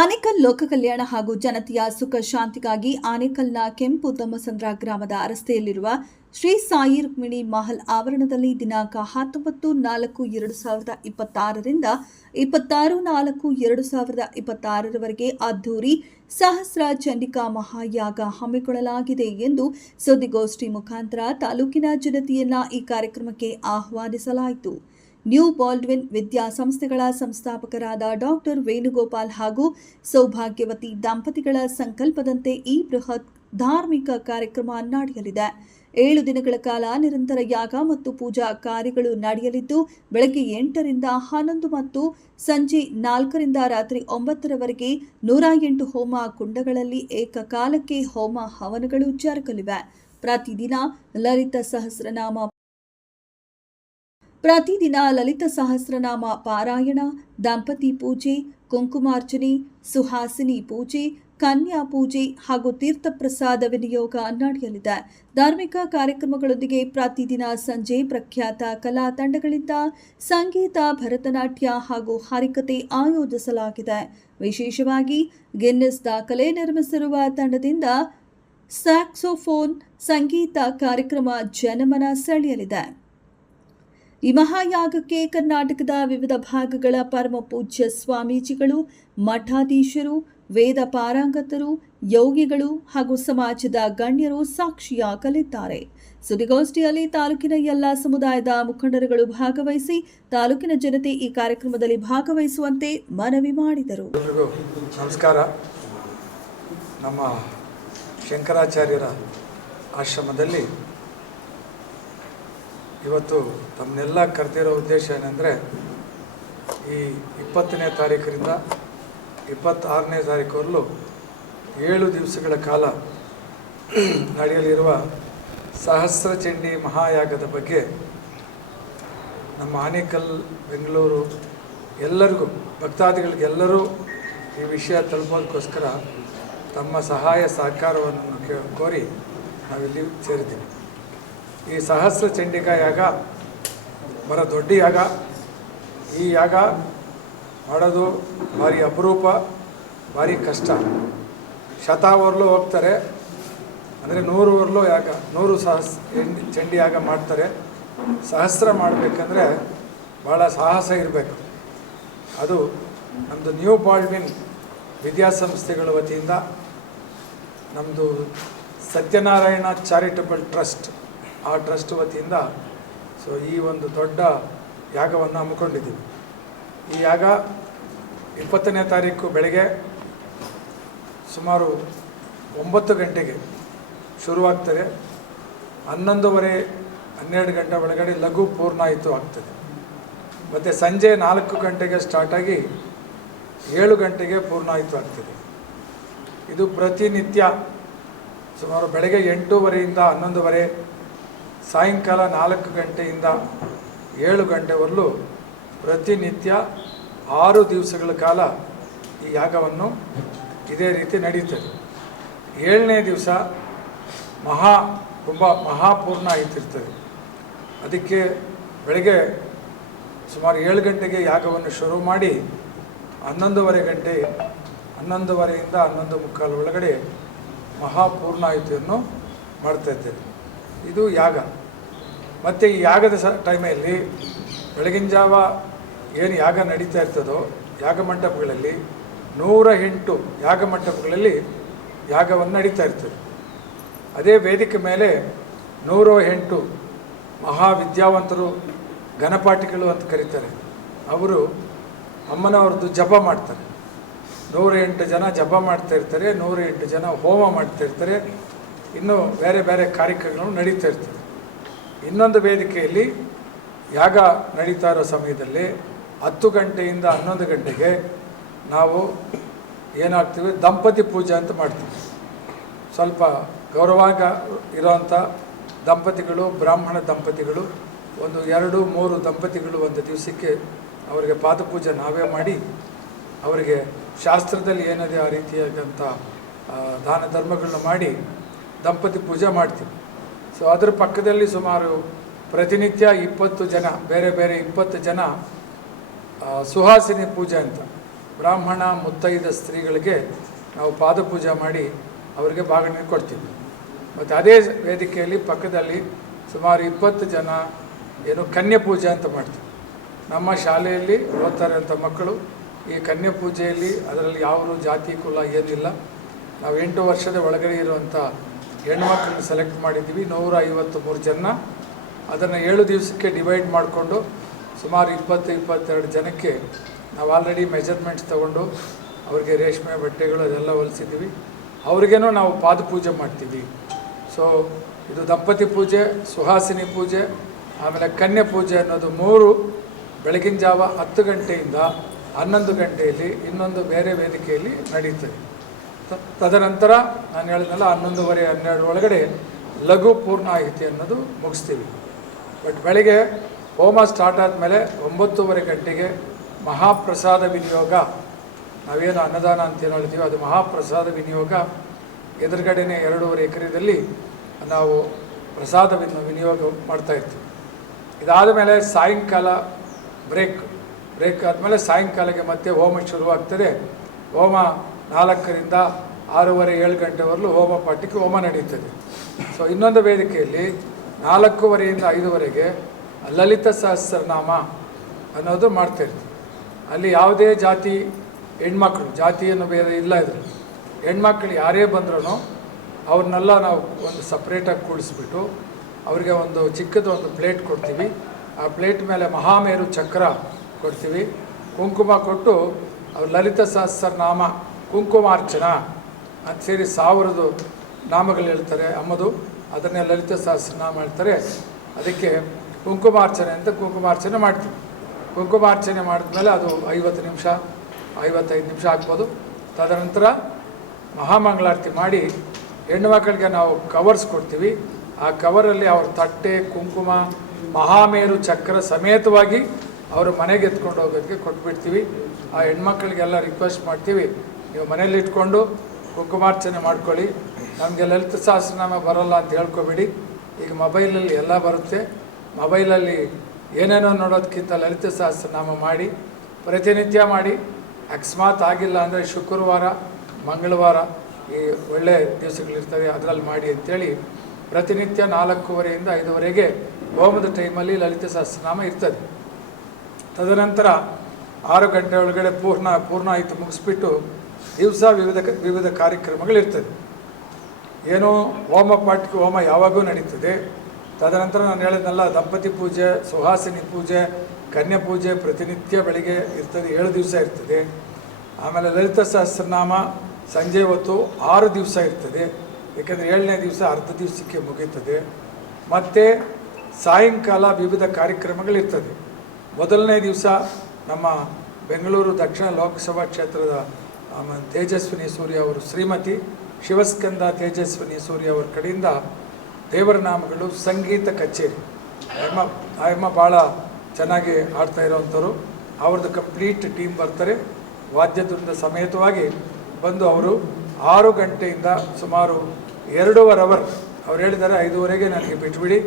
ಆನೇಕಲ್ ಲೋಕ ಕಲ್ಯಾಣ ಹಾಗೂ ಜನತೆಯ ಸುಖ ಶಾಂತಿಗಾಗಿ ಆನೇಕಲ್ನ ಕೆಂಪು ತಮ್ಮಸಂದ್ರ ಗ್ರಾಮದ ರಸ್ತೆಯಲ್ಲಿರುವ ಶ್ರೀ ಸಾಯಿ ರುಕ್ಮಿಣಿ ಮಹಲ್ ಆವರಣದಲ್ಲಿ ದಿನಾಂಕ 19/4/2026 ರಿಂದ 26/4/2026 ಅದ್ದೂರಿ ಸಹಸ್ರ ಚಂಡಿಕಾ ಮಹಾಯಾಗ ಹಮ್ಮಿಕೊಳ್ಳಲಾಗಿದೆ ಎಂದು ಸುದ್ದಿಗೋಷ್ಠಿ ಮುಖಾಂತರ ತಾಲೂಕಿನ ಜನತೆಯನ್ನ ಈ ಕಾರ್ಯಕ್ರಮಕ್ಕೆ ಆಹ್ವಾನಿಸಲಾಯಿತು. ನ್ಯೂ ಬಾಲ್ಡ್ವಿನ್ ವಿದ್ಯಾಸಂಸ್ಥೆಗಳ ಸಂಸ್ಥಾಪಕರಾದ ಡಾಕ್ಟರ್ ವೇಣುಗೋಪಾಲ್ ಹಾಗೂ ಸೌಭಾಗ್ಯವತಿ ದಂಪತಿಗಳ ಸಂಕಲ್ಪದಂತೆ ಈ ಬೃಹತ್ ಧಾರ್ಮಿಕ ಕಾರ್ಯಕ್ರಮ ನಡೆಯಲಿದೆ. 7 ದಿನಗಳ ಕಾಲ ನಿರಂತರ ಯಾಗ ಮತ್ತು ಪೂಜಾ ಕಾರ್ಯಗಳು ನಡೆಯಲಿದ್ದು, ಬೆಳಗ್ಗೆ 8 ರಿಂದ 11 ಮತ್ತು ಸಂಜೆ 4 ರಿಂದ ರಾತ್ರಿ 9 ರವರೆಗೆ 108 ಹೋಮ ಕುಂಡಗಳಲ್ಲಿ ಏಕಕಾಲಕ್ಕೆ ಹೋಮ ಹವನಗಳು ಜರುಗಲಿವೆ. ಪ್ರತಿದಿನ ಲಲಿತ ಸಹಸ್ರನಾಮ ಪಾರಾಯಣ, ದಂಪತಿ ಪೂಜೆ, ಕುಂಕುಮಾರ್ಚನೆ, ಸುಹಾಸಿನಿ ಪೂಜೆ, ಕನ್ಯಾ ಪೂಜೆ ಹಾಗೂ ತೀರ್ಥ ಪ್ರಸಾದ ವಿನಿಯೋಗ ನಡೆಯಲಿದೆ. ಧಾರ್ಮಿಕ ಕಾರ್ಯಕ್ರಮಗಳೊಂದಿಗೆ ಪ್ರತಿದಿನ ಸಂಜೆ ಪ್ರಖ್ಯಾತ ಕಲಾ ತಂಡಗಳಿಂದ ಸಂಗೀತ, ಭರತನಾಟ್ಯ ಹಾಗೂ ಹರಿಕತೆ ಆಯೋಜಿಸಲಾಗಿದೆ. ವಿಶೇಷವಾಗಿ ಗಿನ್ನೆಸ್ ದಾಖಲೆ ನಿರ್ಮಿಸಿರುವ ತಂಡದಿಂದ ಸ್ಯಾಕ್ಸೋಫೋನ್ ಸಂಗೀತ ಕಾರ್ಯಕ್ರಮ ಜನಮನ ಸೆಳೆಯಲಿದೆ. ಈ ಮಹಾಯಾಗಕ್ಕೆ ಕರ್ನಾಟಕದ ವಿವಿಧ ಭಾಗಗಳ ಪರಮ ಪೂಜ್ಯ ಸ್ವಾಮೀಜಿಗಳು, ಮಠಾಧೀಶರು, ವೇದ ಪಾರಂಗತರು, ಯೋಗಿಗಳು ಹಾಗೂ ಸಮಾಜದ ಗಣ್ಯರು ಸಾಕ್ಷಿಯಾಗಲಿದ್ದಾರೆ. ಸುದ್ದಿಗೋಷ್ಠಿಯಲ್ಲಿ ತಾಲೂಕಿನ ಎಲ್ಲ ಸಮುದಾಯದ ಮುಖಂಡರುಗಳು ಭಾಗವಹಿಸಿ ತಾಲೂಕಿನ ಜನತೆ ಈ ಕಾರ್ಯಕ್ರಮದಲ್ಲಿ ಭಾಗವಹಿಸುವಂತೆ ಮನವಿ ಮಾಡಿದರು. ನಮಸ್ಕಾರ. ನಮ್ಮ ಶಂಕರಾಚಾರ್ಯರ ಆಶ್ರಮದಲ್ಲಿ ಇವತ್ತು ತಮ್ಮನ್ನೆಲ್ಲ ಕರೆದಿರೋ ಉದ್ದೇಶ ಏನೆಂದರೆ, ಈ 20ನೇ ತಾರೀಕರಿಂದ 26ನೇ ತಾರೀಕುವರೆಗೂ 7 ದಿವಸಗಳ ಕಾಲ ನಡೆಯಲಿರುವ ಸಹಸ್ರ ಚಂಡಿ ಮಹಾಯಾಗದ ಬಗ್ಗೆ ನಮ್ಮ ಆನೇಕಲ್, ಬೆಂಗಳೂರು ಎಲ್ಲರಿಗೂ, ಭಕ್ತಾದಿಗಳಿಗೆಲ್ಲರೂ ಈ ವಿಷಯ ತಲುಪೋದಕ್ಕೋಸ್ಕರ ತಮ್ಮ ಸಹಾಯ ಸಹಕಾರವನ್ನು ಕೋರಿ ನಾವಿಲ್ಲಿ ಸೇರಿದ್ದೀವಿ. ಈ ಸಹಸ್ರ ಚಂಡಿಕಾ ಯಾಗ ಬಹಳ ದೊಡ್ಡ ಯಾಗ. ಈ ಯಾಗ ಮಾಡೋದು ಭಾರಿ ಅಪರೂಪ, ಭಾರಿ ಕಷ್ಟ. ಶತಾವರ್ಲು ಹೋಗ್ತಾರೆ, ಅಂದರೆ 100 ವರ್ಲು ಯಾಗ, 100 ಚಂಡಿ ಯಾಗ ಮಾಡ್ತಾರೆ. ಸಹಸ್ರ ಮಾಡಬೇಕಂದ್ರೆ ಭಾಳ ಸಾಹಸ ಇರಬೇಕು. ಅದು ನಮ್ಮದು ನ್ಯೂ ಬಾಲ್ಡ್ವಿನ್ ವಿದ್ಯಾಸಂಸ್ಥೆಗಳ ವತಿಯಿಂದ, ನಮ್ಮದು ಸತ್ಯನಾರಾಯಣ ಚಾರಿಟಬಲ್ ಟ್ರಸ್ಟ್, ಆ ಟ್ರಸ್ಟ್ ವತಿಯಿಂದ ಈ ಒಂದು ದೊಡ್ಡ ಯಾಗವನ್ನು ಹಮ್ಮಿಕೊಂಡಿದ್ದೀವಿ. ಈ ಯಾಗ 20ನೇ ತಾರೀಕು ಬೆಳಗ್ಗೆ ಸುಮಾರು 9 ಗಂಟೆಗೆ ಶುರುವಾಗ್ತದೆ. 11:30-12 ಗಂಟೆ ಒಳಗಡೆ ಲಘು ಪೂರ್ಣಾಯಿತು ಆಗ್ತದೆ. ಮತ್ತು ಸಂಜೆ 4 ಗಂಟೆಗೆ ಸ್ಟಾರ್ಟಾಗಿ 7 ಗಂಟೆಗೆ ಪೂರ್ಣಾಯಿತು ಆಗ್ತದೆ. ಇದು ಪ್ರತಿನಿತ್ಯ ಸುಮಾರು ಬೆಳಗ್ಗೆ 8:30ರಿಂದ 11:30, ಸಾಯಂಕಾಲ 4 ಗಂಟೆಯಿಂದ 7 ಗಂಟೆವರೆಗೂ ಪ್ರತಿನಿತ್ಯ 6 ದಿವಸಗಳ ಕಾಲ ಈ ಯಾಗವನ್ನು ಇದೇ ರೀತಿ ನಡೀತದೆ. 7ನೇ ದಿವಸ ಮಹಾಪೂರ್ಣ ಆಯ್ತಿರ್ತದೆ. ಅದಕ್ಕೆ ಬೆಳಗ್ಗೆ ಸುಮಾರು 7 ಗಂಟೆಗೆ ಯಾಗವನ್ನು ಶುರು ಮಾಡಿ 11:30ರಿಂದ 11:45 ಒಳಗಡೆ ಮಹಾಪೂರ್ಣಾಹುತಿಯನ್ನು ಮಾಡ್ತಾಯಿದ್ದೇವೆ. ಇದು ಯಾಗ. ಮತ್ತು ಈ ಯಾಗದ ಟೈಮಲ್ಲಿ ಬೆಳಗಿನ ಜಾವ ಏನು ಯಾಗ ನಡೀತಾ ಇರ್ತದೋ, ಯಾಗ ಮಂಟಪಗಳಲ್ಲಿ 108 ಯಾಗ ಮಂಟಪಗಳಲ್ಲಿ ಯಾಗವನ್ನು ನಡೀತಾ ಇರ್ತದೆ. ಅದೇ ವೇದಿಕೆ ಮೇಲೆ 108 ಮಹಾವಿದ್ಯಾವಂತರು, ಘನಪಾಠಿಗಳು ಅಂತ ಕರೀತಾರೆ, ಅವರು ಅಮ್ಮನವ್ರದ್ದು ಜಪ ಮಾಡ್ತಾರೆ. 108 ಜನ ಜಪ ಮಾಡ್ತಾ ಇರ್ತಾರೆ, 108 ಜನ ಹೋಮ ಮಾಡ್ತಾ ಇರ್ತಾರೆ, ಇನ್ನೂ ಬೇರೆ ಬೇರೆ ಕಾರ್ಯಕ್ರಮಗಳು ನಡೀತಾ ಇರ್ತದೆ. ಇನ್ನೊಂದು ವೇದಿಕೆಯಲ್ಲಿ ಯಾಗ ನಡೀತಾ ಇರೋ ಸಮಯದಲ್ಲಿ 10 ಗಂಟೆಯಿಂದ 11 ಗಂಟೆಗೆ ನಾವು ಏನಾಗ್ತೀವಿ, ದಂಪತಿ ಪೂಜೆ ಅಂತ ಮಾಡ್ತೀವಿ. ಸ್ವಲ್ಪ ಗೌರವಾಗ ಇರೋವಂಥ ದಂಪತಿಗಳು, ಬ್ರಾಹ್ಮಣ ದಂಪತಿಗಳು, ಒಂದು 2-3 ದಂಪತಿಗಳು ಒಂದು ದಿವಸಕ್ಕೆ ಅವರಿಗೆ ಪಾದಪೂಜೆ ನಾವೇ ಮಾಡಿ, ಅವರಿಗೆ ಶಾಸ್ತ್ರದಲ್ಲಿ ಏನಿದೆ ಆ ರೀತಿಯಾದಂಥ ದಾನ ಧರ್ಮಗಳನ್ನ ಮಾಡಿ ದಂಪತಿ ಪೂಜೆ ಮಾಡ್ತೀವಿ. ಅದರ ಪಕ್ಕದಲ್ಲಿ ಸುಮಾರು ಪ್ರತಿನಿತ್ಯ 20 ಜನ, ಬೇರೆ ಬೇರೆ 20 ಜನ ಸುಹಾಸಿನಿ ಪೂಜೆ ಅಂತ ಬ್ರಾಹ್ಮಣ ಮುತ್ತೈದ ಸ್ತ್ರೀಗಳಿಗೆ ನಾವು ಪಾದಪೂಜೆ ಮಾಡಿ ಅವರಿಗೆ ಬಾಗಿನ ಕೊಡ್ತೀವಿ. ಮತ್ತು ಅದೇ ವೇದಿಕೆಯಲ್ಲಿ ಪಕ್ಕದಲ್ಲಿ ಸುಮಾರು 20 ಜನ ಏನು ಕನ್ಯೆ ಪೂಜೆ ಅಂತ ಮಾಡ್ತೀವಿ. ನಮ್ಮ ಶಾಲೆಯಲ್ಲಿ ಓದ್ತಾರೆ ಅಂತ ಮಕ್ಕಳು ಈ ಕನ್ಯೆ ಪೂಜೆಯಲ್ಲಿ ಅದರಲ್ಲಿ ಯಾವ ಜಾತಿ ಕುಲ ಏನಿಲ್ಲ. ನಾವು 8 ವರ್ಷದ ಒಳಗಡೆ ಇರುವಂಥ ಹೆಣ್ಮಕ್ಳನ್ನ ಸೆಲೆಕ್ಟ್ ಮಾಡಿದ್ದೀವಿ, 153 ಜನ. ಅದನ್ನು 7 ದಿವಸಕ್ಕೆ ಡಿವೈಡ್ ಮಾಡಿಕೊಂಡು ಸುಮಾರು 20-22 ಜನಕ್ಕೆ ನಾವು ಆಲ್ರೆಡಿ ಮೆಜರ್ಮೆಂಟ್ಸ್ ತೊಗೊಂಡು ಅವ್ರಿಗೆ ರೇಷ್ಮೆ ಬಟ್ಟೆಗಳು ಅದೆಲ್ಲ ಹೊಲಿಸಿದ್ದೀವಿ. ಅವ್ರಿಗೇನೂ ನಾವು ಪಾದಪೂಜೆ ಮಾಡ್ತೀವಿ. ಸೊ ಇದು ದಂಪತಿ ಪೂಜೆ, ಸುಹಾಸಿನಿ ಪೂಜೆ, ಆಮೇಲೆ ಕನ್ಯೆ ಪೂಜೆ ಅನ್ನೋದು 3 ಬೆಳಗಿನ ಜಾವ 10 ಗಂಟೆಯಿಂದ 11 ಗಂಟೆಯಲ್ಲಿ ಇನ್ನೊಂದು ಬೇರೆ ವೇದಿಕೆಯಲ್ಲಿ ನಡೀತದೆ. ತದನಂತರ ನಾನು ಹೇಳಿದ್ನಲ್ಲ 11:30-12 ಒಳಗಡೆ ಲಘು ಪೂರ್ಣಾಹುತಿ ಅನ್ನೋದು ಮುಗಿಸ್ತೀವಿ. ಬಟ್ ಬೆಳಗ್ಗೆ ಹೋಮ ಸ್ಟಾರ್ಟ್ ಆದಮೇಲೆ 9:30 ಗಂಟೆಗೆ ಮಹಾಪ್ರಸಾದ ವಿನಿಯೋಗ, ನಾವೇನು ಅನ್ನದಾನ ಅಂತ ಏನು ಹೇಳ್ತೀವಿ ಅದು ಮಹಾಪ್ರಸಾದ ವಿನಿಯೋಗ. ಎದುರುಗಡೆನೇ 2.5 ಎಕರೆದಲ್ಲಿ ನಾವು ಪ್ರಸಾದ ವಿನಿಯೋಗ ಮಾಡ್ತಾಯಿರ್ತೀವಿ. ಇದಾದ ಮೇಲೆ ಸಾಯಂಕಾಲ ಬ್ರೇಕ್ ಆದಮೇಲೆ ಸಾಯಂಕಾಲಕ್ಕೆ ಮತ್ತೆ ಹೋಮ ಶುರುವಾಗ್ತದೆ. ಹೋಮ 4ರಿಂದ 6:30-7 ಗಂಟೆವರೆಗೂ ಹೋಮ ಪಾಠಕ್ಕೆ ಹೋಮ ನಡೀತದೆ. ಸೊ ಇನ್ನೊಂದು ವೇದಿಕೆಯಲ್ಲಿ 4:15ರಿಂದ 5:00ವರೆಗೆ ಲಲಿತ ಸಹಸ್ರನಾಮ ಅನ್ನೋದು ಮಾಡ್ತಾಯಿರ್ತೀವಿ. ಅಲ್ಲಿ ಯಾವುದೇ ಜಾತಿ ಹೆಣ್ಮಕ್ಳು, ಜಾತಿಯನ್ನು ಬೇರೆ ಇಲ್ಲ ಇದರಲ್ಲಿ, ಹೆಣ್ಮಕ್ಳು ಯಾರೇ ಬಂದ್ರೂ ಅವ್ರನ್ನೆಲ್ಲ ನಾವು ಒಂದು ಸಪ್ರೇಟಾಗಿ ಕೂಡಿಸ್ಬಿಟ್ಟು ಅವರಿಗೆ ಒಂದು ಚಿಕ್ಕದೊಂದು ಪ್ಲೇಟ್ ಕೊಡ್ತೀವಿ. ಆ ಪ್ಲೇಟ್ ಮೇಲೆ ಮಹಾಮೇರು ಚಕ್ರ ಕೊಡ್ತೀವಿ, ಕುಂಕುಮ ಕೊಟ್ಟು ಅವ್ರು ಲಲಿತ ಸಹಸ್ರನಾಮ ಕುಂಕುಮಾರ್ಚನ ಅಂತ ಸೇರಿ 1000 ನಾಮಗಳು ಹೇಳ್ತಾರೆ ಅಮ್ಮದು, ಅದನ್ನೇ ಲಲಿತ ಸಹಸ್ರನಾಮ ಹೇಳ್ತಾರೆ. ಅದಕ್ಕೆ ಕುಂಕುಮಾರ್ಚನೆ ಅಂತ ಕುಂಕುಮಾರ್ಚನೆ ಮಾಡ್ತೀವಿ. ಕುಂಕುಮಾರ್ಚನೆ ಮಾಡಿದ್ಮೇಲೆ ಅದು 50 ನಿಮಿಷ 55 ನಿಮಿಷ ಆಗ್ಬೋದು. ತದನಂತರ ಮಹಾಮಂಗಳಾರತಿ ಮಾಡಿ ಹೆಣ್ಣುಮಕ್ಕಳಿಗೆ ನಾವು ಕವರ್ಸ್ ಕೊಡ್ತೀವಿ. ಆ ಕವರಲ್ಲಿ ಅವ್ರ ತಟ್ಟೆ, ಕುಂಕುಮ, ಮಹಾಮೇರು ಚಕ್ರ ಸಮೇತವಾಗಿ ಅವರು ಮನೆಗೆ ಎತ್ಕೊಂಡು ಹೋಗೋದಕ್ಕೆ ಕೊಟ್ಬಿಡ್ತೀವಿ. ಆ ಹೆಣ್ಮಕ್ಳಿಗೆಲ್ಲ ರಿಕ್ವೆಸ್ಟ್ ಮಾಡ್ತೀವಿ, ನೀವು ಮನೇಲಿ ಇಟ್ಕೊಂಡು ಕುಂಕುಮಾರ್ಚನೆ ಮಾಡ್ಕೊಳ್ಳಿ, ನಮಗೆ ಲಲಿತ ಸಹಸ್ರನಾಮ ಬರೋಲ್ಲ ಅಂತ ಹೇಳ್ಕೊಬೇಡಿ. ಈಗ ಮೊಬೈಲಲ್ಲಿ ಎಲ್ಲ ಬರುತ್ತೆ, ಮೊಬೈಲಲ್ಲಿ ಏನೇನೋ ನೋಡೋದಕ್ಕಿಂತ ಲಲಿತ ಸಹಸ್ರನಾಮ ಮಾಡಿ ಪ್ರತಿನಿತ್ಯ ಮಾಡಿ. ಅಕಸ್ಮಾತ್ ಆಗಿಲ್ಲ ಅಂದರೆ ಶುಕ್ರವಾರ, ಮಂಗಳವಾರ ಈ ಒಳ್ಳೆಯ ದಿವಸಗಳಿರ್ತವೆ ಅದರಲ್ಲಿ ಮಾಡಿ ಅಂಥೇಳಿ ಪ್ರತಿನಿತ್ಯ 4:15ರಿಂದ 5:00ವರೆಗೆ ಹೋಮದ ಟೈಮಲ್ಲಿ ಲಲಿತ ಸಹಸ್ರನಾಮ ಇರ್ತದೆ. ತದನಂತರ 6 ಗಂಟೆ ಒಳಗಡೆ ಪೂರ್ಣಾಯಿತು ಮುಗಿಸ್ಬಿಟ್ಟು ದಿವಸ ವಿವಿಧ ಕಾರ್ಯಕ್ರಮಗಳಿರ್ತದೆ. ಏನೋ ಹೋಮ ಪಾಠಕ್ಕೆ ಹೋಮ ಯಾವಾಗೂ ನಡೀತದೆ. ತದನಂತರ ನಾನು ಹೇಳಿದ್ನಲ್ಲ ದಂಪತಿ ಪೂಜೆ, ಸುಹಾಸಿನಿ ಪೂಜೆ, ಕನ್ಯಾ ಪೂಜೆ ಪ್ರತಿನಿತ್ಯ ಬೆಳಿಗ್ಗೆ ಇರ್ತದೆ, 7 ದಿವಸ ಇರ್ತದೆ. ಆಮೇಲೆ ಲಲಿತ ಸಹಸ್ರನಾಮ ಸಂಜೆ ಹೊತ್ತು 6 ದಿವಸ ಇರ್ತದೆ, ಏಕೆಂದರೆ 7ನೇ ದಿವಸ ಅರ್ಧ ದಿವಸಕ್ಕೆ ಮುಗೀತದೆ. ಮತ್ತು ಸಾಯಂಕಾಲ ವಿವಿಧ ಕಾರ್ಯಕ್ರಮಗಳಿರ್ತದೆ. ಮೊದಲನೇ ದಿವಸ ನಮ್ಮ ಬೆಂಗಳೂರು ದಕ್ಷಿಣ ಲೋಕಸಭಾ ಕ್ಷೇತ್ರದ ತೇಜಸ್ವಿನಿ ಸೂರ್ಯ ಅವರು, ಶ್ರೀಮತಿ ಶಿವಸ್ಕಂದ ತೇಜಸ್ವಿನಿ ಸೂರ್ಯ ಅವರ ಕಡೆಯಿಂದ ದೇವರ ನಾಮಗಳು ಸಂಗೀತ ಕಚೇರಿ. ಅಮ್ಮ ಭಾಳ ಚೆನ್ನಾಗಿ ಆಡ್ತಾ ಇರೋವಂಥವ್ರು. ಅವ್ರದ್ದು ಕಂಪ್ಲೀಟ್ ಟೀಮ್ ಬರ್ತಾರೆ, ವಾದ್ಯದಿಂದ ಸಮೇತವಾಗಿ ಬಂದು ಅವರು 6 ಗಂಟೆಯಿಂದ ಸುಮಾರು 2.5 ಅವರ್, ಅವ್ರು ಹೇಳಿದ್ದಾರೆ 5:00ವರೆಗೆ ನನಗೆ ಬಿಟ್ಬಿಡಿ,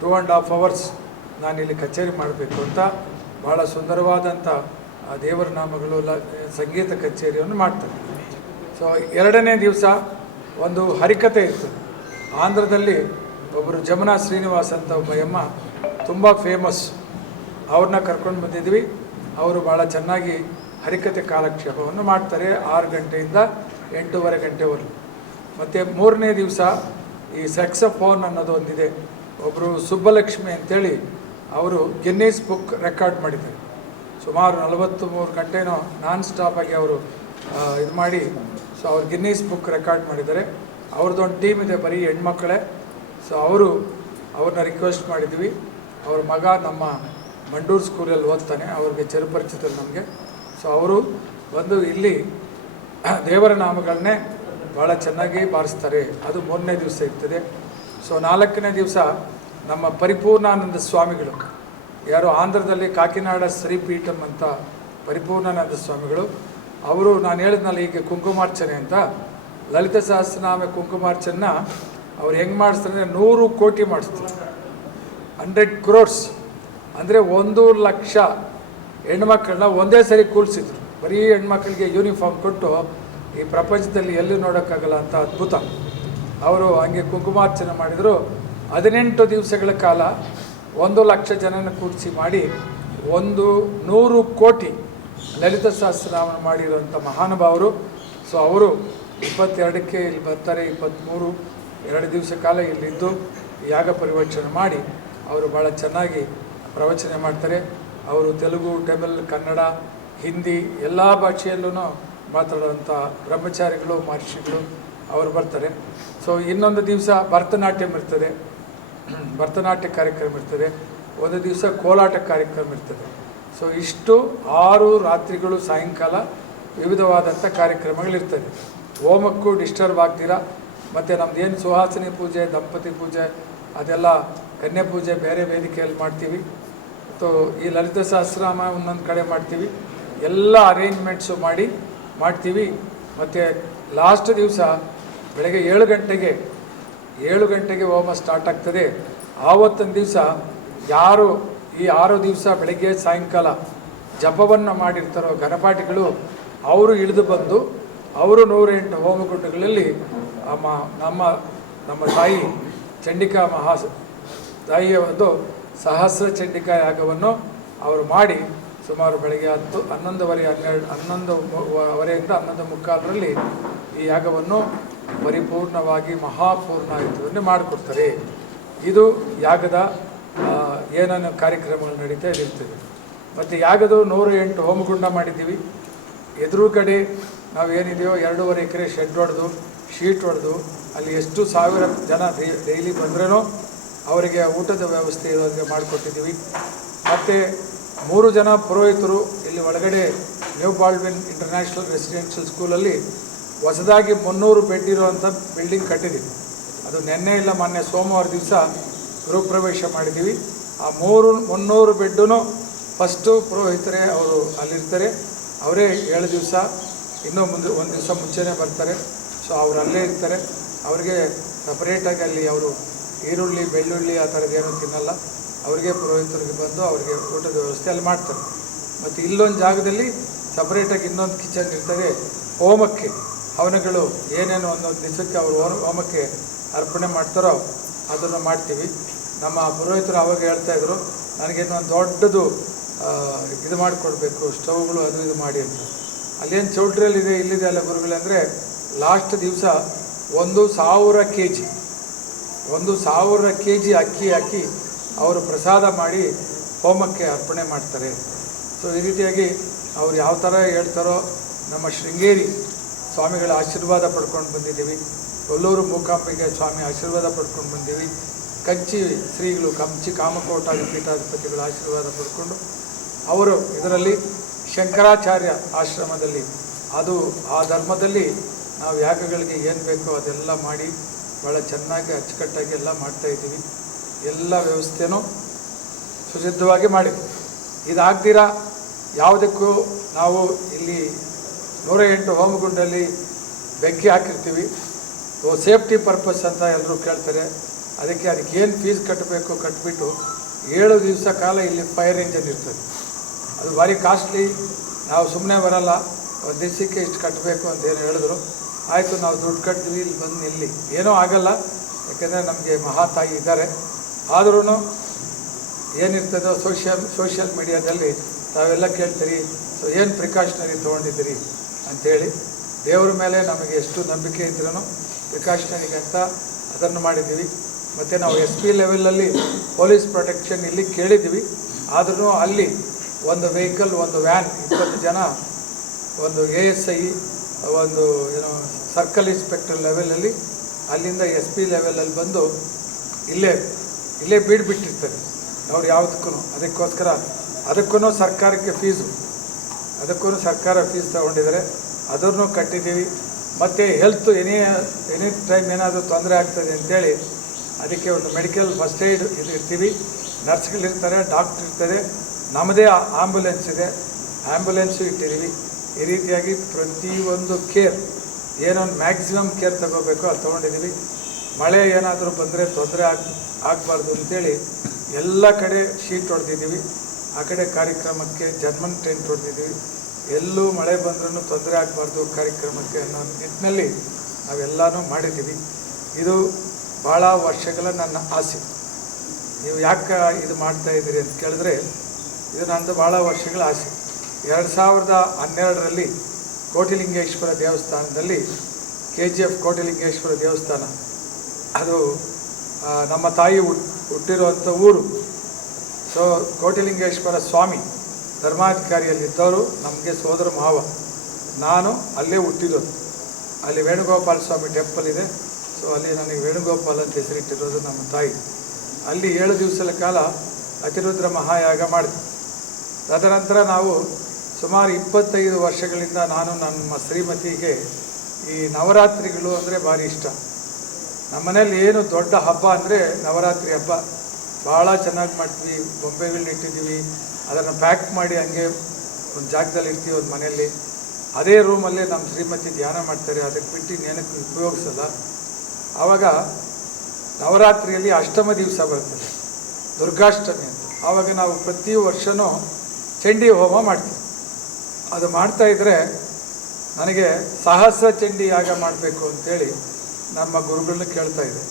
2.5 ಅವರ್ಸ್ ನಾನಿಲ್ಲಿ ಕಚೇರಿ ಮಾಡಬೇಕು ಅಂತ ಭಾಳ ಸುಂದರವಾದಂಥ ದೇವರ ನಾಮಗಳು ಸಂಗೀತ ಕಚೇರಿಯನ್ನು ಮಾಡ್ತಾರೆ. ಸೊ 2ನೇ ದಿವಸ ಒಂದು ಹರಿಕತೆ ಇರ್ತದೆ. ಆಂಧ್ರದಲ್ಲಿ ಒಬ್ಬರು ಜಮುನಾ ಶ್ರೀನಿವಾಸ್ ಅಂತ ಒಬ್ಬ ತುಂಬ ಫೇಮಸ್, ಅವ್ರನ್ನ ಕರ್ಕೊಂಡು ಬಂದಿದ್ವಿ. ಅವರು ಭಾಳ ಚೆನ್ನಾಗಿ ಹರಿಕತೆ ಕಾಲಕ್ಷೇಪವನ್ನು ಮಾಡ್ತಾರೆ 6 ಗಂಟೆಯಿಂದ 8:30 ಗಂಟೆವರೆಗೂ. ಮತ್ತು 3ನೇ ದಿವಸ ಈ ಸ್ಯಾಕ್ಸೋಫೋನ್ ಅನ್ನೋದು ಒಂದಿದೆ. ಒಬ್ಬರು ಸುಬ್ಬಲಕ್ಷ್ಮಿ ಅಂತೇಳಿ ಅವರು ಗಿನ್ನೀಸ್ ಬುಕ್ ರೆಕಾರ್ಡ್ ಮಾಡಿದ್ದಾರೆ. ಸುಮಾರು 43 ಗಂಟೆನೋ ನಾನ್ ಸ್ಟಾಪಾಗಿ ಅವರು ಇದು ಮಾಡಿ ಸೊ ಅವ್ರು ಗಿನ್ನೀಸ್ ಬುಕ್ ರೆಕಾರ್ಡ್ ಮಾಡಿದ್ದಾರೆ. ಅವ್ರದ್ದೊಂದು ಟೀಮ್ ಇದೆ, ಬರೀ ಹೆಣ್ಮಕ್ಳೇ. ಸೊ ಅವ್ರನ್ನ ರಿಕ್ವೆಸ್ಟ್ ಮಾಡಿದ್ವಿ. ಅವ್ರ ಮಗ ನಮ್ಮ ಮಂಡೂರು ಸ್ಕೂಲಲ್ಲಿ ಓದ್ತಾನೆ, ಅವ್ರಿಗೆ ಚಿರಪರಿಚಿತರು ನಮಗೆ. ಸೊ ಅವರು ಬಂದು ಇಲ್ಲಿ ದೇವರ ನಾಮಗಳನ್ನೇ ಭಾಳ ಚೆನ್ನಾಗಿ ಬಾರಿಸ್ತಾರೆ. ಅದು 3ನೇ ದಿವಸ ಇರ್ತದೆ. ಸೊ 4ನೇ ದಿವಸ ನಮ್ಮ ಪರಿಪೂರ್ಣಾನಂದ ಸ್ವಾಮಿಗಳು, ಯಾರು ಆಂಧ್ರದಲ್ಲಿ ಕಾಕಿನಾಡ ಶ್ರೀಪೀಠಂ ಅಂತ ಪರಿಪೂರ್ಣಾನಂದ ಸ್ವಾಮಿಗಳು, ಅವರು ನಾನು ಹೇಳಿದ್ನಲ್ಲ ಈಗ ಕುಂಕುಮಾರ್ಚನೆ ಅಂತ, ಲಲಿತ ಸಹಸ್ರನಾಮ ಕುಂಕುಮಾರ್ಚನ ಅವ್ರು ಹೆಂಗೆ ಮಾಡಿಸ್ತಾರೆ ಅಂದರೆ 100 ಕೋಟಿ ಮಾಡಿಸ್ತಾರೆ, 100 crores ಅಂದರೆ 1 ಲಕ್ಷ ಹೆಣ್ಮಕ್ಳನ್ನ ಒಂದೇ ಸರಿ ಕೂರಿಸಿದ್ರು. ಬರೀ ಹೆಣ್ಮಕ್ಳಿಗೆ ಯೂನಿಫಾರ್ಮ್ ಕೊಟ್ಟು ಈ ಪ್ರಪಂಚದಲ್ಲಿ ಎಲ್ಲೂ ನೋಡೋಕ್ಕಾಗಲ್ಲ ಅಂತ ಅದ್ಭುತ. ಅವರು ಹಂಗೆ ಕುಂಕುಮಾರ್ಚನೆ ಮಾಡಿದರು. 18 ದಿವಸಗಳ ಕಾಲ 1,00,000 ಜನನ ಕೂಡಿಸಿ ಮಾಡಿ 100 ಕೋಟಿ ಲಲಿತ ಸಹಸ್ರನಾಮನ ಮಾಡಿರುವಂಥ ಮಹಾನುಭಾವರು. ಸೊ ಅವರು 22ಕ್ಕೆ ಇಲ್ಲಿ ಬರ್ತಾರೆ, 23 2 ದಿವಸ ಕಾಲ ಇಲ್ಲಿದ್ದು ಯಾಗ ಪರಿವರ್ತನೆ ಮಾಡಿ ಅವರು ಭಾಳ ಚೆನ್ನಾಗಿ ಪ್ರವಚನ ಮಾಡ್ತಾರೆ. ಅವರು ತೆಲುಗು, ತಮಿಳ್, ಕನ್ನಡ, ಹಿಂದಿ ಎಲ್ಲ ಭಾಷೆಯಲ್ಲೂ ಮಾತಾಡುವಂಥ ಬ್ರಹ್ಮಚಾರಿಗಳು, ಮಹರ್ಷಿಗಳು ಅವರು ಬರ್ತಾರೆ. ಸೊ ಇನ್ನೊಂದು ದಿವಸ ಭರತನಾಟ್ಯಂ ಇರ್ತದೆ, ಭರತನಾಟ್ಯ ಕಾರ್ಯಕ್ರಮ ಇರ್ತದೆ. ಒಂದು ದಿವಸ ಕೋಲಾಟ ಕಾರ್ಯಕ್ರಮ ಇರ್ತದೆ. ಸೊ ಇಷ್ಟು 6 ರಾತ್ರಿಗಳು ಸಾಯಂಕಾಲ ವಿವಿಧವಾದಂಥ ಕಾರ್ಯಕ್ರಮಗಳಿರ್ತದೆ. ಹೋಮಕ್ಕೂ ಡಿಸ್ಟರ್ಬ್ ಆಗ್ತೀರಾ. ಮತ್ತು ನಮ್ಮದೇನು ಸುಹಾಸಿನಿ ಪೂಜೆ, ದಂಪತಿ ಪೂಜೆ, ಅದೆಲ್ಲ ಕನ್ಯಾ ಪೂಜೆ ಬೇರೆ ವೇದಿಕೆಯಲ್ಲಿ ಮಾಡ್ತೀವಿ. ಮತ್ತು ಈ ಲಲಿತ ಸಹಸ್ರನಾಮ ಒಂದೊಂದು ಕಡೆ ಮಾಡ್ತೀವಿ. ಎಲ್ಲ ಅರೇಂಜ್ಮೆಂಟ್ಸು ಮಾಡ್ತೀವಿ. ಮತ್ತು ಲಾಸ್ಟ್ ದಿವಸ ಬೆಳಗ್ಗೆ 7 ಗಂಟೆಗೆ ಹೋಮ ಸ್ಟಾರ್ಟ್ ಆಗ್ತದೆ. ಆವತ್ತಿನ ದಿವಸ ಯಾರು ಈ 6 ದಿವಸ ಬೆಳಗ್ಗೆ ಸಾಯಂಕಾಲ ಜಪವನ್ನು ಮಾಡಿರ್ತಾರೋ ಘನಪಾಠಿಗಳು, ಅವರು ಇಳಿದು ಬಂದು ಅವರು 108 ಹೋಮಗುಂಡಗಳಲ್ಲಿ ನಮ್ಮ ತಾಯಿ ಚಂಡಿಕಾ ತಾಯಿಯ ಒಂದು ಸಹಸ್ರ ಚಂಡಿಕಾ ಯಾಗವನ್ನು ಅವರು ಮಾಡಿ ಸುಮಾರು ಬೆಳಗ್ಗೆ 11:30 11:15 ಈ ಯಾಗವನ್ನು ಪರಿಪೂರ್ಣವಾಗಿ ಮಹಾಪೂರ್ಣಾಯುತವನ್ನು ಮಾಡಿಕೊಡ್ತಾರೆ. ಇದು ಯಾಗದ ಏನೇನು ಕಾರ್ಯಕ್ರಮಗಳು ನಡೀತಾ ಇರ್ತದೆ. ಮತ್ತು ಯಾಗದ 108 ಹೋಮಗುಂಡ ಮಾಡಿದ್ದೀವಿ. ಎದುರುಗಡೆ ನಾವು ಏನಿದೆಯೋ 2.5 ಎಕರೆ ಶೆಡ್ ಹೊಡೆದು ಶೀಟ್ ಹೊಡೆದು ಅಲ್ಲಿ ಎಷ್ಟು 1000 ಜನ ಡೈಲಿ ಬಂದ್ರೂ ಅವರಿಗೆ ಊಟದ ವ್ಯವಸ್ಥೆ ಇರೋದಕ್ಕೆ ಮಾಡಿಕೊಟ್ಟಿದ್ದೀವಿ. ಮತ್ತು 3 ಜನ ಪುರೋಹಿತರು ಇಲ್ಲಿ ಒಳಗಡೆ ನ್ಯೂ ಬಾಲ್ವಿನ್ ಇಂಟರ್ನ್ಯಾಷನಲ್ ರೆಸಿಡೆನ್ಷಿಯಲ್ ಸ್ಕೂಲಲ್ಲಿ ಹೊಸದಾಗಿ 300 ಬೆಡ್ ಇರುವಂಥ ಬಿಲ್ಡಿಂಗ್ ಕಟ್ಟಿದ್ದೀವಿ. ಅದು ನಿನ್ನೆ ಇಲ್ಲ ಮೊನ್ನೆ ಸೋಮವಾರ ದಿವಸ ಗೃಹಪ್ರವೇಶ ಮಾಡಿದ್ದೀವಿ. ಆ 300 ಬೆಡ್ಡೂ ಫಸ್ಟು ಪುರೋಹಿತರೇ ಅವರು ಅಲ್ಲಿರ್ತಾರೆ. ಅವರೇ 7 ದಿವಸ ಇನ್ನೂ ಮುಂದೆ 1 ದಿವಸ ಮುಂಚೆನೇ ಬರ್ತಾರೆ. ಸೊ ಅವರು ಅಲ್ಲೇ ಇರ್ತಾರೆ. ಅವರಿಗೆ ಸಪ್ರೇಟಾಗಿ ಅಲ್ಲಿ ಅವರು ಈರುಳ್ಳಿ, ಬೆಳ್ಳುಳ್ಳಿ ಆ ಥರದ್ದೇನೂ ತಿನ್ನಲ್ಲ. ಅವರಿಗೆ ಪುರೋಹಿತರಿಗೆ ಬಂದು ಅವರಿಗೆ ಊಟದ ವ್ಯವಸ್ಥೆ ಅಲ್ಲಿ ಮಾಡ್ತಾರೆ. ಮತ್ತು ಇಲ್ಲೊಂದು ಜಾಗದಲ್ಲಿ ಸಪ್ರೇಟಾಗಿ ಇನ್ನೊಂದು ಕಿಚನ್ ಇರ್ತದೆ. ಹೋಮಕ್ಕೆ ಹವನಗಳು ಏನೇನು ಒಂದೊಂದು ದಿವಸಕ್ಕೆ ಅವರು ಹೋಮಕ್ಕೆ ಅರ್ಪಣೆ ಮಾಡ್ತಾರೋ ಅದನ್ನು ಮಾಡ್ತೀವಿ. ನಮ್ಮ ಪುರೋಹಿತರು ಅವಾಗ ಹೇಳ್ತಾಯಿದ್ರು, ನನಗೇನೊಂದು ದೊಡ್ಡದು ಇದು ಮಾಡಿಕೊಡ್ಬೇಕು, ಸ್ಟವ್ಗಳು ಅದು ಇದು ಮಾಡಿ ಅಂತ. ಅಲ್ಲೇನು ಚೌಟ್ರಿಯಲ್ಲಿದೆ ಇಲ್ಲಿದೆ ಅಲ್ಲ ಗುರುಗಳಂದರೆ, ಲಾಸ್ಟ್ ದಿವಸ 1,000 kg ಅಕ್ಕಿ ಹಾಕಿ ಅವರು ಪ್ರಸಾದ ಮಾಡಿ ಹೋಮಕ್ಕೆ ಅರ್ಪಣೆ ಮಾಡ್ತಾರೆ. ಸೊ ಈ ರೀತಿಯಾಗಿ ಅವ್ರು ಯಾವ ಥರ ಹೇಳ್ತಾರೋ ನಮ್ಮ ಶೃಂಗೇರಿ ಸ್ವಾಮಿಗಳ ಆಶೀರ್ವಾದ ಪಡ್ಕೊಂಡು ಬಂದಿದ್ದೀವಿ. ಕೊಲ್ಲೂರು ಮೂಕಾಂಬಿಕೆ ಸ್ವಾಮಿ ಆಶೀರ್ವಾದ ಪಡ್ಕೊಂಡು ಬಂದೀವಿ. ಕಂಚಿ ಶ್ರೀಗಳು ಕಂಚಿ ಕಾಮಕೋಟಾದಿ ಪೀಠಾಧಿಪತಿಗಳ ಆಶೀರ್ವಾದ ಪಡ್ಕೊಂಡು ಅವರು ಇದರಲ್ಲಿ ಶಂಕರಾಚಾರ್ಯ ಆಶ್ರಮದಲ್ಲಿ ಅದು ಆ ಧರ್ಮದಲ್ಲಿ ನಾವು ಯಾಗಗಳಿಗೆ ಏನು ಬೇಕೋ ಅದೆಲ್ಲ ಮಾಡಿ ಭಾಳ ಚೆನ್ನಾಗಿ ಅಚ್ಚುಕಟ್ಟಾಗಿ ಎಲ್ಲ ಮಾಡ್ತಾಯಿದ್ದೀವಿ. ಎಲ್ಲ ವ್ಯವಸ್ಥೆನೂ ಸುಸಿದ್ಧವಾಗಿ ಮಾಡಿದ್ವಿ. ಇದಾಗ್ದಿರ ಯಾವುದಕ್ಕೂ ನಾವು ಇಲ್ಲಿ 108 ಹೋಮಗುಂಡಲ್ಲಿ ಬೆಂಕಿ ಹಾಕಿರ್ತೀವಿ. ಸೇಫ್ಟಿ ಪರ್ಪಸ್ ಅಂತ ಎಲ್ಲರೂ ಕೇಳ್ತಾರೆ. ಅದಕ್ಕೆ ಏನು ಫೀಸ್ ಕಟ್ಟಬೇಕು ಕಟ್ಟಿಬಿಟ್ಟು 7 ದಿವಸ ಕಾಲ ಇಲ್ಲಿ ಫೈರ್ ಇಂಜನ್ ಇರ್ತದೆ. ಅದು ಭಾರಿ ಕಾಸ್ಟ್ಲಿ. ನಾವು ಸುಮ್ಮನೆ ಬರಲ್ಲ, ಒಂದು ದಿವಸಕ್ಕೆ ಇಷ್ಟು ಕಟ್ಟಬೇಕು ಅಂತ ಏನು ಹೇಳಿದ್ರು. ಆಯಿತು, ನಾವು ದುಡ್ಡು ಕಟ್ತೀವಿ, ಇಲ್ಲಿ ಬಂದು ನಿಲ್ಲಿ, ಏನೂ ಆಗಲ್ಲ. ಯಾಕೆಂದರೆ ನಮಗೆ ಮಹಾತಾಯಿ ಇದ್ದಾರೆ. ಆದ್ರೂ ಏನಿರ್ತದೋ ಸೋಷಿಯಲ್ ಮೀಡಿಯಾದಲ್ಲಿ ತಾವೆಲ್ಲ ಕೇಳ್ತೀರಿ, ಸೊ ಏನು ಪ್ರಿಕಾಷನರಿ ತೊಗೊಂಡಿದ್ದೀರಿ ಅಂಥೇಳಿ. ದೇವರ ಮೇಲೆ ನಮಗೆ ಎಷ್ಟು ನಂಬಿಕೆ ಇದ್ರೂ ಪ್ರಿಕಾಷನರಿಗೆ ಅಂತ ಅದನ್ನು ಮಾಡಿದ್ದೀವಿ. ಮತ್ತು ನಾವು SP ಲೆವೆಲಲ್ಲಿ ಪೊಲೀಸ್ ಪ್ರೊಟೆಕ್ಷನ್ ಇಲ್ಲಿ ಕೇಳಿದ್ದೀವಿ. ಆದ್ರೂ ಅಲ್ಲಿ ಒಂದು ವೆಹಿಕಲ್, ಒಂದು ವ್ಯಾನ್, 20 ಜನ, ಒಂದು ASI, ಒಂದು ಸರ್ಕಲ್ ಇನ್ಸ್ಪೆಕ್ಟರ್ ಲೆವೆಲಲ್ಲಿ ಅಲ್ಲಿಂದ SP ಲೆವೆಲಲ್ಲಿ ಬಂದು ಇಲ್ಲೇ ಬಿಟ್ಟಿರ್ತಾರೆ ಅವ್ರು ಯಾವುದಕ್ಕೂ. ಅದಕ್ಕೂ ಸರ್ಕಾರಕ್ಕೆ ಫೀಸು, ಸರ್ಕಾರ ಫೀಸ್ ತಗೊಂಡಿದ್ದಾರೆ. ಅದನ್ನು ಕಟ್ಟಿದ್ದೀವಿ. ಮತ್ತು ಹೆಲ್ತ್ ಎನಿ ಟೈಮ್ ಏನಾದರೂ ತೊಂದರೆ ಆಗ್ತದೆ ಅಂಥೇಳಿ ಅದಕ್ಕೆ ಒಂದು ಮೆಡಿಕಲ್ ಫಸ್ಟ್ ಏಡ್ ಇರ್ತೀವಿ. ನರ್ಸ್ಗಳಿರ್ತಾರೆ, ಡಾಕ್ಟ್ರ್ ಇರ್ತದೆ, ನಮ್ಮದೇ ಆಂಬುಲೆನ್ಸ್ ಇದೆ, ಆ್ಯಂಬುಲೆನ್ಸು ಇಟ್ಟಿದ್ದೀವಿ. ಈ ರೀತಿಯಾಗಿ ಪ್ರತಿಯೊಂದು ಕೇರ್ ಏನೊಂದು ಮ್ಯಾಕ್ಸಿಮಮ್ ಕೇರ್ ತಗೋಬೇಕು ಅದು ತೊಗೊಂಡಿದ್ದೀವಿ. ಮಳೆ ಏನಾದರೂ ಬಂದರೆ ತೊಂದರೆ ಆಗಬಾರ್ದು ಅಂಥೇಳಿ ಎಲ್ಲ ಕಡೆ ಶೀಟ್ ಹೊಡೆದಿದ್ದೀವಿ. ಆ ಕಡೆ ಕಾರ್ಯಕ್ರಮಕ್ಕೆ ಜರ್ಮನ್ ಟೆಂಟ್ ಹೊಡೆದಿದ್ದೀವಿ. ಎಲ್ಲೂ ಮಳೆ ಬಂದ್ರೂ ತೊಂದರೆ ಆಗಬಾರ್ದು ಕಾರ್ಯಕ್ರಮಕ್ಕೆ ಅನ್ನೋ ನಿಟ್ಟಿನಲ್ಲಿ ನಾವೆಲ್ಲನೂ ಮಾಡಿದ್ದೀವಿ. ಇದು ಭಾಳ ವರ್ಷಗಳ ನನ್ನ ಆಸೆ. ನೀವು ಯಾಕೆ ಇದು ಮಾಡ್ತಾಯಿದ್ದೀರಿ ಅಂತ ಕೇಳಿದ್ರೆ, ಇದು ನಂದು ಭಾಳ ವರ್ಷಗಳ ಆಸೆ. 2012ರಲ್ಲಿ ಕೋಟಿಲಿಂಗೇಶ್ವರ ದೇವಸ್ಥಾನದಲ್ಲಿ KGF ಕೋಟಿಲಿಂಗೇಶ್ವರ ದೇವಸ್ಥಾನ, ಅದು ನಮ್ಮ ತಾಯಿ ಹುಟ್ಟಿರುವಂಥ ಊರು. ಸೊ ಕೋಟಿಲಿಂಗೇಶ್ವರ ಸ್ವಾಮಿ ಧರ್ಮಾಧಿಕಾರಿಯಲ್ಲಿದ್ದವರು ನಮಗೆ ಸೋದರ ಮಾವ. ನಾನು ಅಲ್ಲೇ ಹುಟ್ಟಿರೋದು. ಅಲ್ಲಿ ವೇಣುಗೋಪಾಲ ಸ್ವಾಮಿ ಟೆಂಪಲ್ ಇದೆ. ಸೊ ಅಲ್ಲಿ ನನಗೆ ವೇಣುಗೋಪಾಲ್ ಅಂತ ಹೆಸರಿಟ್ಟಿರೋದು ನಮ್ಮ ತಾಯಿ. ಅಲ್ಲಿ 7 ದಿವಸಗಳ ಕಾಲ ಅತಿರುದ್ರ ಮಹಾಯಾಗ ಮಾಡಿದ್ವಿ. ತದನಂತರ ನಾವು ಸುಮಾರು 25 ವರ್ಷಗಳಿಂದ ನಾನು ನಮ್ಮ ಶ್ರೀಮತಿಗೆ ಈ ನವರಾತ್ರಿಗಳು ಅಂದರೆ ಭಾರಿ ಇಷ್ಟ. ನಮ್ಮ ಮನೇಲಿ ಏನು ದೊಡ್ಡ ಹಬ್ಬ ಅಂದರೆ ನವರಾತ್ರಿ ಹಬ್ಬ. ಭಾಳ ಚೆನ್ನಾಗಿ ಮಾಡ್ತೀವಿ. ಬೊಂಬೆಗಳನ್ನ ಇಟ್ಟಿದ್ದೀವಿ, ಅದನ್ನು ಪ್ಯಾಕ್ ಮಾಡಿ ಹಂಗೆ ಒಂದು ಜಾಗದಲ್ಲಿ ಇರ್ತೀವಿ ಒಂದು ಮನೆಯಲ್ಲಿ. ಅದೇ ರೂಮಲ್ಲೇ ನಮ್ಮ ಶ್ರೀಮತಿ ಧ್ಯಾನ ಮಾಡ್ತಾರೆ. ಅದಕ್ಕೆ ಬಿಟ್ಟು ಏನಕ್ಕೆ ಉಪಯೋಗಿಸಲ್ಲ. ಆವಾಗ ನವರಾತ್ರಿಯಲ್ಲಿ ಅಷ್ಟಮ ದಿವಸ ಬರ್ತದೆ, ದುರ್ಗಾಷ್ಟಮಿ ಅಂತ. ಆವಾಗ ನಾವು ಪ್ರತಿ ವರ್ಷವೂ ಚಂಡಿ ಹೋಮ ಮಾಡ್ತೀವಿ. ಅದು ಮಾಡ್ತಾಯಿದ್ರೆ ನನಗೆ ಸಹಸ್ರ ಚಂಡಿ ಯಾಗ ಮಾಡಬೇಕು ಅಂಥೇಳಿ ನಮ್ಮ ಗುರುಗಳನ್ನ ಕೇಳ್ತಾಯಿದ್ದೆ.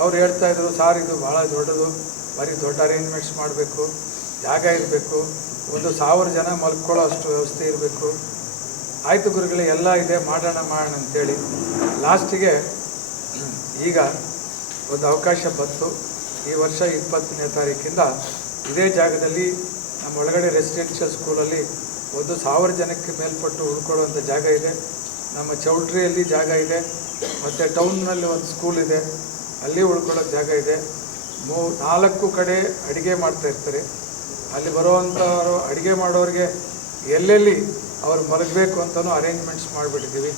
ಅವ್ರು ಹೇಳ್ತಾಯಿದ್ರು, ಸಾರ್ ಇದು ಭಾಳ ದೊಡ್ಡದು, ಬರೀ ದೊಡ್ಡ ಅರೇಂಜ್ಮೆಂಟ್ಸ್ ಮಾಡಬೇಕು, ಜಾಗ ಇರಬೇಕು, 1000 ಜನ ಮಲ್ಕೊಳ್ಳೋ ಅಷ್ಟು ವ್ಯವಸ್ಥೆ ಇರಬೇಕು. ಆಯಿತು ಗುರುಗಳೇ, ಎಲ್ಲ ಇದೆ, ಮಾಡೋಣ ಅಂತೇಳಿ ಲಾಸ್ಟಿಗೆ ಈಗ ಒಂದು ಅವಕಾಶ ಬಂತು. ಈ ವರ್ಷ 20ನೇ ತಾರೀಕಿಂದ ಇದೇ ಜಾಗದಲ್ಲಿ ನಮ್ಮ ಒಳಗಡೆ ರೆಸಿಡೆನ್ಷಿಯಲ್ ಸ್ಕೂಲಲ್ಲಿ 1000 ಜನಕ್ಕೆ ಮೇಲ್ಪಟ್ಟು ಉಳ್ಕೊಳ್ಳುವಂಥ ಜಾಗ ಇದೆ. ನಮ್ಮ ಚೌಲ್ಟ್ರಿಯಲ್ಲಿ ಜಾಗ ಇದೆ, ಮತ್ತು ಟೌನ್ನಲ್ಲಿ ಒಂದು ಸ್ಕೂಲ್ ಇದೆ, ಅಲ್ಲಿ ಉಳ್ಕೊಳ್ಳೋ ಜಾಗ ಇದೆ. 4 ಕಡೆ ಅಡುಗೆ ಮಾಡ್ತಾಯಿರ್ತಾರೆ. ಅಲ್ಲಿ ಬರುವಂಥವರು ಅಡುಗೆ ಮಾಡೋರಿಗೆ ಎಲ್ಲೆಲ್ಲಿ ಅವ್ರು ಮಲಗಬೇಕು ಅಂತಲೂ ಅರೇಂಜ್ಮೆಂಟ್ಸ್ ಮಾಡಿಬಿಟ್ಟಿದ್ದೀವಿ.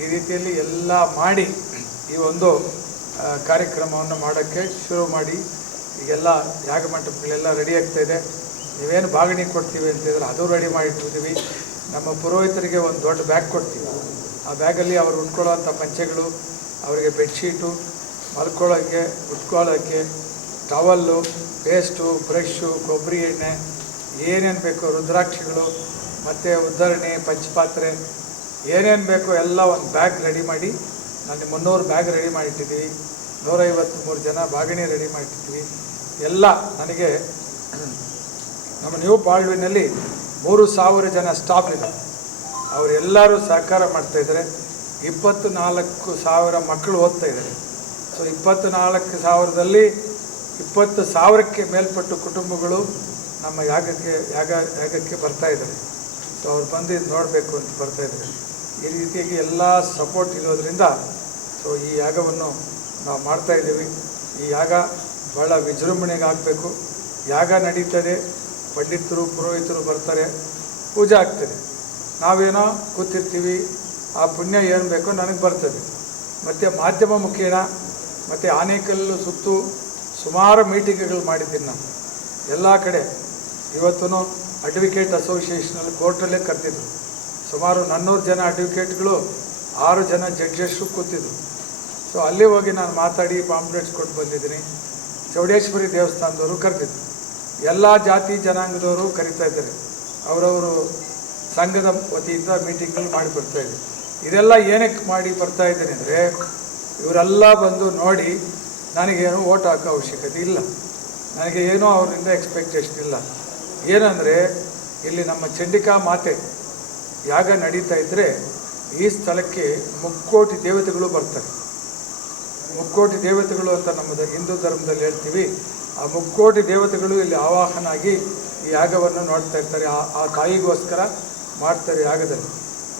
ಈ ರೀತಿಯಲ್ಲಿ ಎಲ್ಲ ಮಾಡಿ ಈ ಒಂದು ಕಾರ್ಯಕ್ರಮವನ್ನು ಮಾಡೋಕ್ಕೆ ಶುರು ಮಾಡಿ ಈಗೆಲ್ಲ ಯಾಗ ಮಂಟಪಗಳೆಲ್ಲ ರೆಡಿ ಆಗ್ತಾಯಿದೆ. ನೀವೇನು ಬಾಗಿಣಿ ಕೊಡ್ತೀವಿ ಅಂತಿದ್ರೆ ಅದು ರೆಡಿ ಮಾಡಿಟ್ಟಿರ್ತೀವಿ. ನಮ್ಮ ಪುರೋಹಿತರಿಗೆ ಒಂದು ದೊಡ್ಡ ಬ್ಯಾಗ್ ಕೊಡ್ತೀವಿ. ಆ ಬ್ಯಾಗಲ್ಲಿ ಅವರು ಉಟ್ಕೊಳ್ಳೋವಂಥ ಪಂಚೆಗಳು, ಅವರಿಗೆ ಬೆಡ್ಶೀಟು, ಮಲ್ಕೊಳ್ಳೋಕ್ಕೆ, ಉಟ್ಕೊಳ್ಳೋಕ್ಕೆ ಟವಲ್ಲು, ಪೇಸ್ಟು, ಬ್ರಷ್ಷು, ಕೊಬ್ಬರಿ ಎಣ್ಣೆ, ಏನೇನು ಬೇಕೋ, ರುದ್ರಾಕ್ಷಿಗಳು, ಮತ್ತು ಉದ್ದರಣೆ, ಪಂಚಪಾತ್ರೆ, ಏನೇನು ಬೇಕೋ ಎಲ್ಲ ಒಂದು ಬ್ಯಾಗ್ ರೆಡಿ ಮಾಡಿ ನಾನು 300 ಬ್ಯಾಗ್ ರೆಡಿ ಮಾಡಿಟ್ಟಿದ್ದೀವಿ. 153 ಜನ ಬಾಗಿಣಿ ರೆಡಿ ಮಾಡಿಟ್ಟಿದ್ದೀವಿ. ಎಲ್ಲ ನನಗೆ ನಮ್ಮ ನ್ಯೂ ಬಾಳ್ವಿನಲ್ಲಿ 3000 ಜನ ಸ್ಟಾಫ್ ಇದೆ. ಅವರೆಲ್ಲರೂ ಸಹಕಾರ ಮಾಡ್ತಾಯಿದ್ದಾರೆ. 24,000 ಮಕ್ಕಳು ಓದ್ತಾಯಿದ್ದಾರೆ. ಸೊ 24,000ದಲ್ಲಿ 20,000ಕ್ಕೆ ಮೇಲ್ಪಟ್ಟು ಕುಟುಂಬಗಳು ನಮ್ಮ ಯಾಗಕ್ಕೆ ಬರ್ತಾಯಿದ್ದಾರೆ. ಸೊ ಅವ್ರು ಬಂದು ಇದು ನೋಡಬೇಕು ಅಂತ ಬರ್ತಾಯಿದ್ದಾರೆ. ಈ ರೀತಿಯಾಗಿ ಎಲ್ಲ ಸಪೋರ್ಟ್ ಇರೋದರಿಂದ ಸೊ ಈ ಯಾಗವನ್ನು ನಾವು ಮಾಡ್ತಾಯಿದ್ದೀವಿ. ಈ ಯಾಗ ಭಾಳ ವಿಜೃಂಭಣೆಗೆ ಆಗಬೇಕು. ಯಾಗ ನಡೀತದೆ, ಪಂಡಿತರು ಪುರೋಹಿತರು ಬರ್ತಾರೆ, ಪೂಜೆ ಆಗ್ತದೆ. ನಾವೇನೋ ಕೂತಿರ್ತೀವಿ, ಆ ಪುಣ್ಯ ಏನು ಬೇಕೋ ನನಗೆ ಬರ್ತದೆ. ಮತ್ತು ಮಾಧ್ಯಮ ಮುಖೇನ ಮತ್ತು ಆನೇಕಲ್ಲು ಸುತ್ತು ಸುಮಾರು ಮೀಟಿಂಗ್ಗಳು ಮಾಡಿದ್ದೀನಿ ನಾನು ಎಲ್ಲ ಕಡೆ. ಇವತ್ತು ಅಡ್ವೊಕೇಟ್ ಅಸೋಸಿಯೇಷನಲ್ಲಿ ಕೋರ್ಟಲ್ಲೇ ಕರೆದಿದ್ರು. ಸುಮಾರು 400 ಜನ ಅಡ್ವೊಕೇಟ್ಗಳು, 6 ಜನ ಜಡ್ಜಸ್ಸು ಕೂತಿದ್ರು. ಸೊ ಅಲ್ಲಿ ಹೋಗಿ ನಾನು ಮಾತಾಡಿ ಪಾಂಪ್ಲೆಟ್ಸ್ ಕೊಟ್ಟು ಬಂದಿದ್ದೀನಿ. ಚೌಡೇಶ್ವರಿ ದೇವಸ್ಥಾನದವರು ಕರೆದಿದ್ರು. ಎಲ್ಲ ಜಾತಿ ಜನಾಂಗದವರು ಕರೀತಾ ಇದ್ದಾರೆ. ಅವರವರು ಸಂಘದ ವತಿಯಿಂದ ಮೀಟಿಂಗ್ಗಳು ಮಾಡಿ ಬರ್ತಾಯಿದ್ರು. ಇದೆಲ್ಲ ಏನಕ್ಕೆ ಮಾಡಿ ಬರ್ತಾಯಿದ್ದೀನಿ ಅಂದರೆ, ಇವರೆಲ್ಲ ಬಂದು ನೋಡಿ ನನಗೇನು ಓಟ್ ಹಾಕೋ ಅವಶ್ಯಕತೆ ಇಲ್ಲ, ನನಗೆ ಏನೂ ಅವರಿಂದ ಎಕ್ಸ್ಪೆಕ್ಟೇಷನ್ ಇಲ್ಲ. ಏನಂದರೆ ಇಲ್ಲಿ ನಮ್ಮ ಚಂಡಿಕಾ ಮಾತೆ ಯಾಗ ನಡೀತಾ ಇದ್ದರೆ ಈ ಸ್ಥಳಕ್ಕೆ 3 ಕೋಟಿ ದೇವತೆಗಳು ಬರ್ತಾರೆ. 3 ಕೋಟಿ ದೇವತೆಗಳು ಅಂತ ನಮ್ಮದು ಹಿಂದೂ ಧರ್ಮದಲ್ಲಿ ಹೇಳ್ತೀವಿ. ಆ 3 ಕೋಟಿ ದೇವತೆಗಳು ಇಲ್ಲಿ ಆವಾಹನ ಆಗಿ ಈ ಯಾಗವನ್ನು ನೋಡ್ತಾ ಇರ್ತಾರೆ. ಆ ತಾಯಿಗೋಸ್ಕರ ಮಾಡ್ತಾರೆ ಯಾಗದಲ್ಲಿ.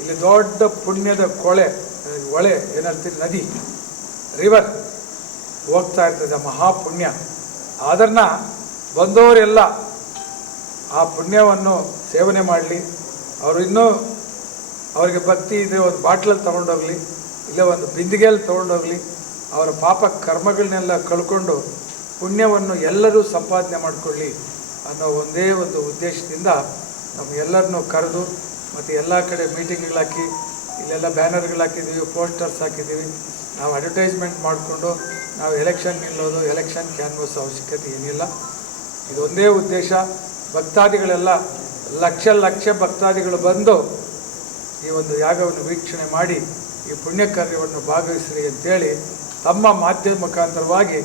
ಇಲ್ಲಿ ದೊಡ್ಡ ಪುಣ್ಯದ ಹೊಳೆ ಏನಂತೀವಿ, ನದಿ, ರಿವರ್ ಹೋಗ್ತಾ ಇರ್ತದೆ, ಮಹಾಪುಣ್ಯ. ಅದನ್ನು ಬಂದವರೆಲ್ಲ ಆ ಪುಣ್ಯವನ್ನು ಸೇವನೆ ಮಾಡಲಿ. ಅವರು ಇನ್ನೂ ಅವರಿಗೆ ಭಕ್ತಿ ಇದೆ, ಒಂದು ಬಾಟ್ಲಲ್ಲಿ ತೊಗೊಂಡೋಗಲಿ, ಇಲ್ಲ ಒಂದು ಬಿಂದಿಗೆಯಲ್ಲಿ ತೊಗೊಂಡೋಗಲಿ, ಅವರ ಪಾಪ ಕರ್ಮಗಳನ್ನೆಲ್ಲ ಕಳ್ಕೊಂಡು ಪುಣ್ಯವನ್ನು ಎಲ್ಲರೂ ಸಂಪಾದನೆ ಮಾಡಿಕೊಳ್ಳಿ ಅನ್ನೋ ಒಂದೇ ಒಂದು ಉದ್ದೇಶದಿಂದ ನಮಗೆಲ್ಲರನ್ನೂ ಕರೆದು ಮತ್ತು ಎಲ್ಲ ಕಡೆ ಮೀಟಿಂಗ್ಗಳಾಕಿ, ಇಲ್ಲೆಲ್ಲ ಬ್ಯಾನರ್ಗಳು ಹಾಕಿದ್ದೀವಿ, ಪೋಸ್ಟರ್ಸ್ ಹಾಕಿದ್ದೀವಿ. ನಾವು ಅಡ್ವರ್ಟೈಸ್ಮೆಂಟ್ ಮಾಡಿಕೊಂಡು ನಾವು ಎಲೆಕ್ಷನ್ ನಿಲ್ಲೋದು, ಎಲೆಕ್ಷನ್ ಕ್ಯಾನ್ವಸ್ ಅವಶ್ಯಕತೆ ಏನಿಲ್ಲ. ಇದೊಂದೇ ಉದ್ದೇಶ. ಭಕ್ತಾದಿಗಳೆಲ್ಲ ಲಕ್ಷ ಲಕ್ಷ ಭಕ್ತಾದಿಗಳು ಬಂದು ಈ ಒಂದು ಯಾಗವನ್ನು ವೀಕ್ಷಣೆ ಮಾಡಿ ಈ ಪುಣ್ಯ ಕಾರ್ಯವನ್ನು ಭಾಗವಹಿಸ್ರಿ ಅಂತೇಳಿ ತಮ್ಮ ಮಾಧ್ಯಮ ಮುಖಾಂತರವಾಗಿ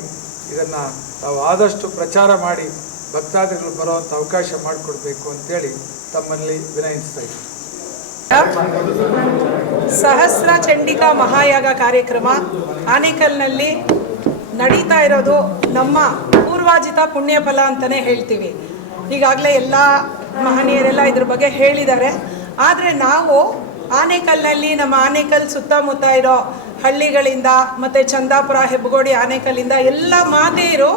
ಇದನ್ನು ತಾವು ಆದಷ್ಟು ಪ್ರಚಾರ ಮಾಡಿ ಭಕ್ತಾದಿಗಳು ಬರುವಂಥ ಅವಕಾಶ ಮಾಡಿಕೊಡ್ಬೇಕು ಅಂತೇಳಿ ತಮ್ಮಲ್ಲಿ ವಿನಂತಿಸ್ತಾ ಇದ್ದೀನಿ. ಸಹಸ್ರ ಚಂಡಿಕಾ ಮಹಾಯಾಗ ಕಾರ್ಯಕ್ರಮ ಆನೇಕಲ್ನಲ್ಲಿ ನಡೀತಾ ಇರೋದು ನಮ್ಮ ಪೂರ್ವಾಜಿತ ಪುಣ್ಯ ಫಲ ಅಂತಲೇ ಹೇಳ್ತೀವಿ. ಈಗಾಗಲೇ ಎಲ್ಲ ಮಹನೀಯರೆಲ್ಲ ಇದ್ರ ಬಗ್ಗೆ ಹೇಳಿದ್ದಾರೆ. ಆದರೆ ನಾವು ಆನೇಕಲ್ನಲ್ಲಿ ನಮ್ಮ ಆನೇಕಲ್ ಸುತ್ತಮುತ್ತ ಇರೋ ಹಳ್ಳಿಗಳಿಂದ ಮತ್ತು ಚಂದಾಪುರ, ಹೆಬ್ಬಗೋಡಿ, ಆನೇಕಲ್ಲಿಂದ ಎಲ್ಲ ಮಾತೆಯರು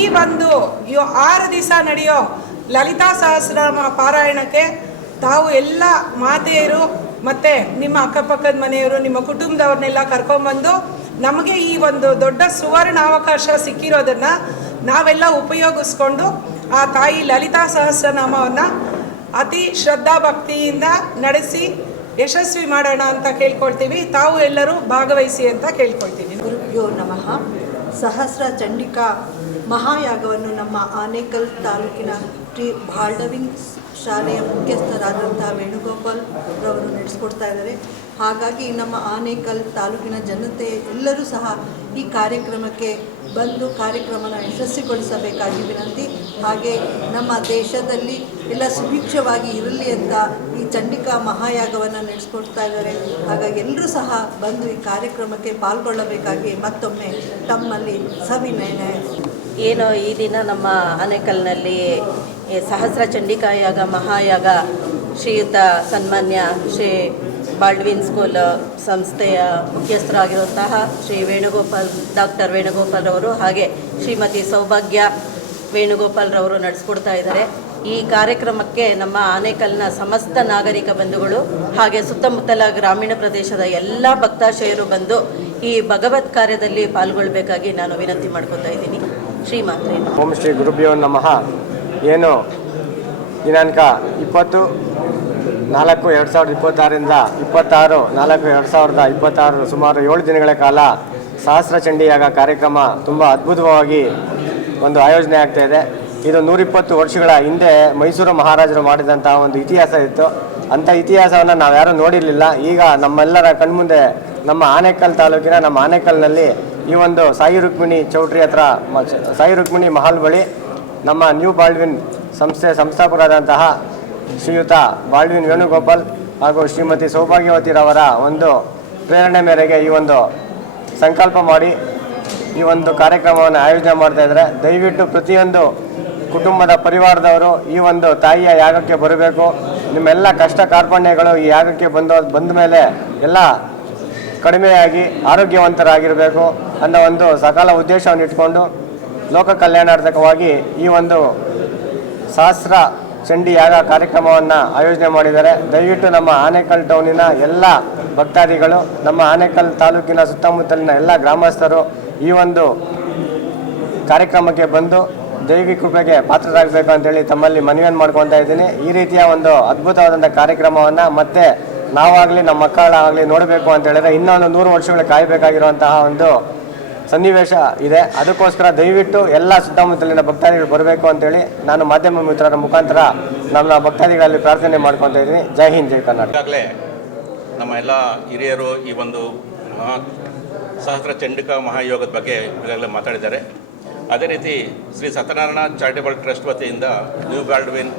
ಈ ಒಂದು 6 ದಿವಸ ನಡೆಯೋ ಲಲಿತಾ ಸಹಸ್ರನಾಮ ಪಾರಾಯಣಕ್ಕೆ ತಾವು ಎಲ್ಲ ಮಾತೆಯರು ಮತ್ತು ನಿಮ್ಮ ಅಕ್ಕಪಕ್ಕದ ಮನೆಯವರು, ನಿಮ್ಮ ಕುಟುಂಬದವ್ರನ್ನೆಲ್ಲ ಕರ್ಕೊಂಬಂದು ನಮಗೆ ಈ ಒಂದು ದೊಡ್ಡ ಸುವರ್ಣ ಅವಕಾಶ ಸಿಕ್ಕಿರೋದನ್ನು ನಾವೆಲ್ಲ ಉಪಯೋಗಿಸ್ಕೊಂಡು ಆ ತಾಯಿ ಲಲಿತಾ ಸಹಸ್ರನಾಮವನ್ನು ಅತಿ ಶ್ರದ್ಧಾ ಭಕ್ತಿಯಿಂದ ನಡೆಸಿ ಯಶಸ್ವಿ ಮಾಡೋಣ ಅಂತ ಕೇಳ್ಕೊಳ್ತೀವಿ. ತಾವು ಎಲ್ಲರೂ ಭಾಗವಹಿಸಿ ಅಂತ ಕೇಳ್ಕೊಳ್ತೀನಿ. ಗುರುಭ್ಯೋ ನಮಃ. ಸಹಸ್ರ ಚಂಡಿಕಾ ಮಹಾಯಾಗವನ್ನು ನಮ್ಮ ಆನೇಕಲ್ ತಾಲೂಕಿನ ಶ್ರೀ ಬಾಲ್ಡವಿನ್ ಶಾಲೆಯ ಮುಖ್ಯಸ್ಥರಾದಂಥ ವೇಣುಗೋಪಾಲ್ ರವರು ನಡೆಸ್ಕೊಡ್ತಾ ಇದ್ದಾರೆ. ಹಾಗಾಗಿ ನಮ್ಮ ಆನೇಕಲ್ ತಾಲೂಕಿನ ಜನತೆ ಎಲ್ಲರೂ ಸಹ ಈ ಕಾರ್ಯಕ್ರಮಕ್ಕೆ ಬಂದು ಕಾರ್ಯಕ್ರಮನ ಯಶಸ್ವಿಗೊಳಿಸಬೇಕಾಗಿ ವಿನಂತಿ. ಹಾಗೆ ನಮ್ಮ ದೇಶದಲ್ಲಿ ಎಲ್ಲ ಸುಭಿಕ್ಷವಾಗಿ ಇರಲಿ ಅಂತ ಈ ಚಂಡಿಕಾ ಮಹಾಯಾಗವನ್ನು ನಡೆಸ್ಕೊಡ್ತಾ ಇದ್ದಾರೆ. ಹಾಗಾಗಿ ಎಲ್ಲರೂ ಸಹ ಬಂದು ಈ ಕಾರ್ಯಕ್ರಮಕ್ಕೆ ಪಾಲ್ಗೊಳ್ಳಬೇಕಾಗಿ ಮತ್ತೊಮ್ಮೆ ತಮ್ಮಲ್ಲಿ ಸವಿನಯ. ಏನು ಈ ದಿನ ನಮ್ಮ ಆನೇಕಲ್ನಲ್ಲಿ ಸಹಸ್ರ ಚಂಡಿಕಾ ಯಾಗ ಮಹಾಯಾಗ ಶ್ರೀಯುತ ಸನ್ಮಾನ್ಯ ಶ್ರೀ ಬಾಲ್ಡ್ವಿನ್ ಸ್ಕೂಲ್ ಸಂಸ್ಥೆಯ ಮುಖ್ಯಸ್ಥರಾಗಿರುವಂತಹ ಶ್ರೀ ಡಾಕ್ಟರ್ ವೇಣುಗೋಪಾಲ್ ರವರು ಹಾಗೆ ಶ್ರೀಮತಿ ಸೌಭಾಗ್ಯ ವೇಣುಗೋಪಾಲ್ ರವರು ನಡೆಸ್ಕೊಡ್ತಾ ಇದ್ದಾರೆ. ಈ ಕಾರ್ಯಕ್ರಮಕ್ಕೆ ನಮ್ಮ ಆನೇಕಲ್ನ ಸಮಸ್ತ ನಾಗರಿಕ ಬಂಧುಗಳು ಹಾಗೆ ಸುತ್ತಮುತ್ತಲ ಗ್ರಾಮೀಣ ಪ್ರದೇಶದ ಎಲ್ಲ ಭಕ್ತಾಶಯರು ಬಂದು ಈ ಭಗವತ್ ಕಾರ್ಯದಲ್ಲಿ ಪಾಲ್ಗೊಳ್ಳಬೇಕಾಗಿ ನಾನು ವಿನಂತಿ ಮಾಡ್ಕೊತಾ ಇದ್ದೀನಿ. ಶ್ರೀಮಾತ್ರೆ ಓಂ ಶ್ರೀ ಗುರುಭ್ಯೋ ನಮಃ. ಏನು ದಿನಾಂಕ 20-4-2026ರಿಂದ 26-4-2026 ಸುಮಾರು 7 ದಿನಗಳ ಕಾಲ ಸಹಸ್ರ ಚಂಡಿಯಾಗ ಕಾರ್ಯಕ್ರಮ ತುಂಬ ಅದ್ಭುತವಾಗಿ ಒಂದು ಆಯೋಜನೆ ಆಗ್ತಾ ಇದೆ. ಇದು 120 ವರ್ಷಗಳ ಹಿಂದೆ ಮೈಸೂರು ಮಹಾರಾಜರು ಮಾಡಿದಂತಹ ಒಂದು ಇತಿಹಾಸ ಇತ್ತು. ಅಂಥ ಇತಿಹಾಸವನ್ನು ನಾವು ಯಾರೂ ನೋಡಿರಲಿಲ್ಲ. ಈಗ ನಮ್ಮೆಲ್ಲರ ಕಣ್ಮುಂದೆ ನಮ್ಮ ಆನೇಕಲ್ ತಾಲೂಕಿನ ನಮ್ಮ ಆನೇಕಲ್ನಲ್ಲಿ ಈ ಒಂದು ಸಾಯಿ ರುಕ್ಮಿಣಿ ಚೌಟ್ರಿ ಹತ್ರ, ಸಾಯಿ ರುಕ್ಮಿಣಿ ಮಹಲ್ ಬಳಿ ನಮ್ಮ ನ್ಯೂ ಬಾಲ್ಡ್ವಿನ್ ಸಂಸ್ಥೆ ಸಂಸ್ಥಾಪಕರಾದಂತಹ ಶ್ರೀಯುತ ಬಾಲ್ಡ್ವಿನ್ ವೇಣುಗೋಪಾಲ್ ಹಾಗೂ ಶ್ರೀಮತಿ ಸೌಭಾಗ್ಯವತಿರವರ ಒಂದು ಪ್ರೇರಣೆ ಮೇರೆಗೆ ಈ ಒಂದು ಸಂಕಲ್ಪ ಮಾಡಿ ಈ ಒಂದು ಕಾರ್ಯಕ್ರಮವನ್ನು ಆಯೋಜನೆ ಮಾಡ್ತಾ ಇದ್ದಾರೆ. ದಯವಿಟ್ಟು ಪ್ರತಿಯೊಂದು ಕುಟುಂಬದ ಪರಿವಾರದವರು ಈ ಒಂದು ತಾಯಿಯ ಯಾಗಕ್ಕೆ ಬರಬೇಕು. ನಿಮ್ಮೆಲ್ಲ ಕಷ್ಟ ಕಾರ್ಪಣ್ಯಗಳು ಈ ಯಾಗಕ್ಕೆ ಬಂದ ಮೇಲೆ ಎಲ್ಲ ಕಡಿಮೆಯಾಗಿ ಆರೋಗ್ಯವಂತರಾಗಿರಬೇಕು ಅನ್ನೋ ಒಂದು ಸಕಾಲ ಉದ್ದೇಶವನ್ನು ಇಟ್ಕೊಂಡು ಲೋಕ ಕಲ್ಯಾಣಾರ್ಥಕವಾಗಿ ಈ ಒಂದು ಸಹಸ್ರ ಚಂಡಿ ಯಾಗ ಕಾರ್ಯಕ್ರಮವನ್ನು ಆಯೋಜನೆ ಮಾಡಿದ್ದಾರೆ. ದಯವಿಟ್ಟು ನಮ್ಮ ಆನೇಕಲ್ ಟೌನಿನ ಎಲ್ಲ ಭಕ್ತಾದಿಗಳು, ನಮ್ಮ ಆನೇಕಲ್ ತಾಲೂಕಿನ ಸುತ್ತಮುತ್ತಲಿನ ಎಲ್ಲ ಗ್ರಾಮಸ್ಥರು ಈ ಒಂದು ಕಾರ್ಯಕ್ರಮಕ್ಕೆ ಬಂದು ದೈವಿ ಕೃಪೆಗೆ ಪಾತ್ರರಾಗಬೇಕು ಅಂತೇಳಿ ತಮ್ಮಲ್ಲಿ ಮನವಿಯನ್ನು ಮಾಡ್ಕೊತಾ ಇದ್ದೀನಿ. ಈ ರೀತಿಯ ಒಂದು ಅದ್ಭುತವಾದಂಥ ಕಾರ್ಯಕ್ರಮವನ್ನು ಮತ್ತೆ ನಾವಾಗಲಿ ನಮ್ಮ ಮಕ್ಕಳಾಗಲಿ ನೋಡಬೇಕು ಅಂತ ಹೇಳಿದ್ರೆ ಇನ್ನೊಂದು 100 ವರ್ಷಗಳು ಕಾಯಬೇಕಾಗಿರುವಂತಹ ಒಂದು ಸನ್ನಿವೇಶ ಇದೆ. ಅದಕ್ಕೋಸ್ಕರ ದಯವಿಟ್ಟು ಎಲ್ಲ ಸುತ್ತಮುತ್ತಲಿನ ಭಕ್ತಾದಿಗಳು ಬರಬೇಕು ಅಂತೇಳಿ ನಾನು ಮಾಧ್ಯಮ ಮಿತ್ರರ ಮುಖಾಂತರ ನಮ್ಮ ಭಕ್ತಾದಿಗಳಲ್ಲಿ ಪ್ರಾರ್ಥನೆ ಮಾಡ್ಕೊತಾ ಇದ್ದೀನಿ. ಜೈ ಹಿಂದ್, ಜೈ ಕರ್ನಾಟಕ. ಈಗಾಗಲೇ ನಮ್ಮ ಎಲ್ಲ ಹಿರಿಯರು ಈ ಒಂದು ಸಹಸ್ರ ಚಂಡಿಕಾ ಮಹಾಯೋಗದ ಬಗ್ಗೆ ಈಗಾಗಲೇ ಮಾತಾಡಿದ್ದಾರೆ. ಅದೇ ರೀತಿ ಶ್ರೀ ಸತ್ಯನಾರಾಯಣ ಚಾರಿಟೇಬಲ್ ಟ್ರಸ್ಟ್ ವತಿಯಿಂದ ನ್ಯೂ ಬಾಲ್ಡ್ವಿನ್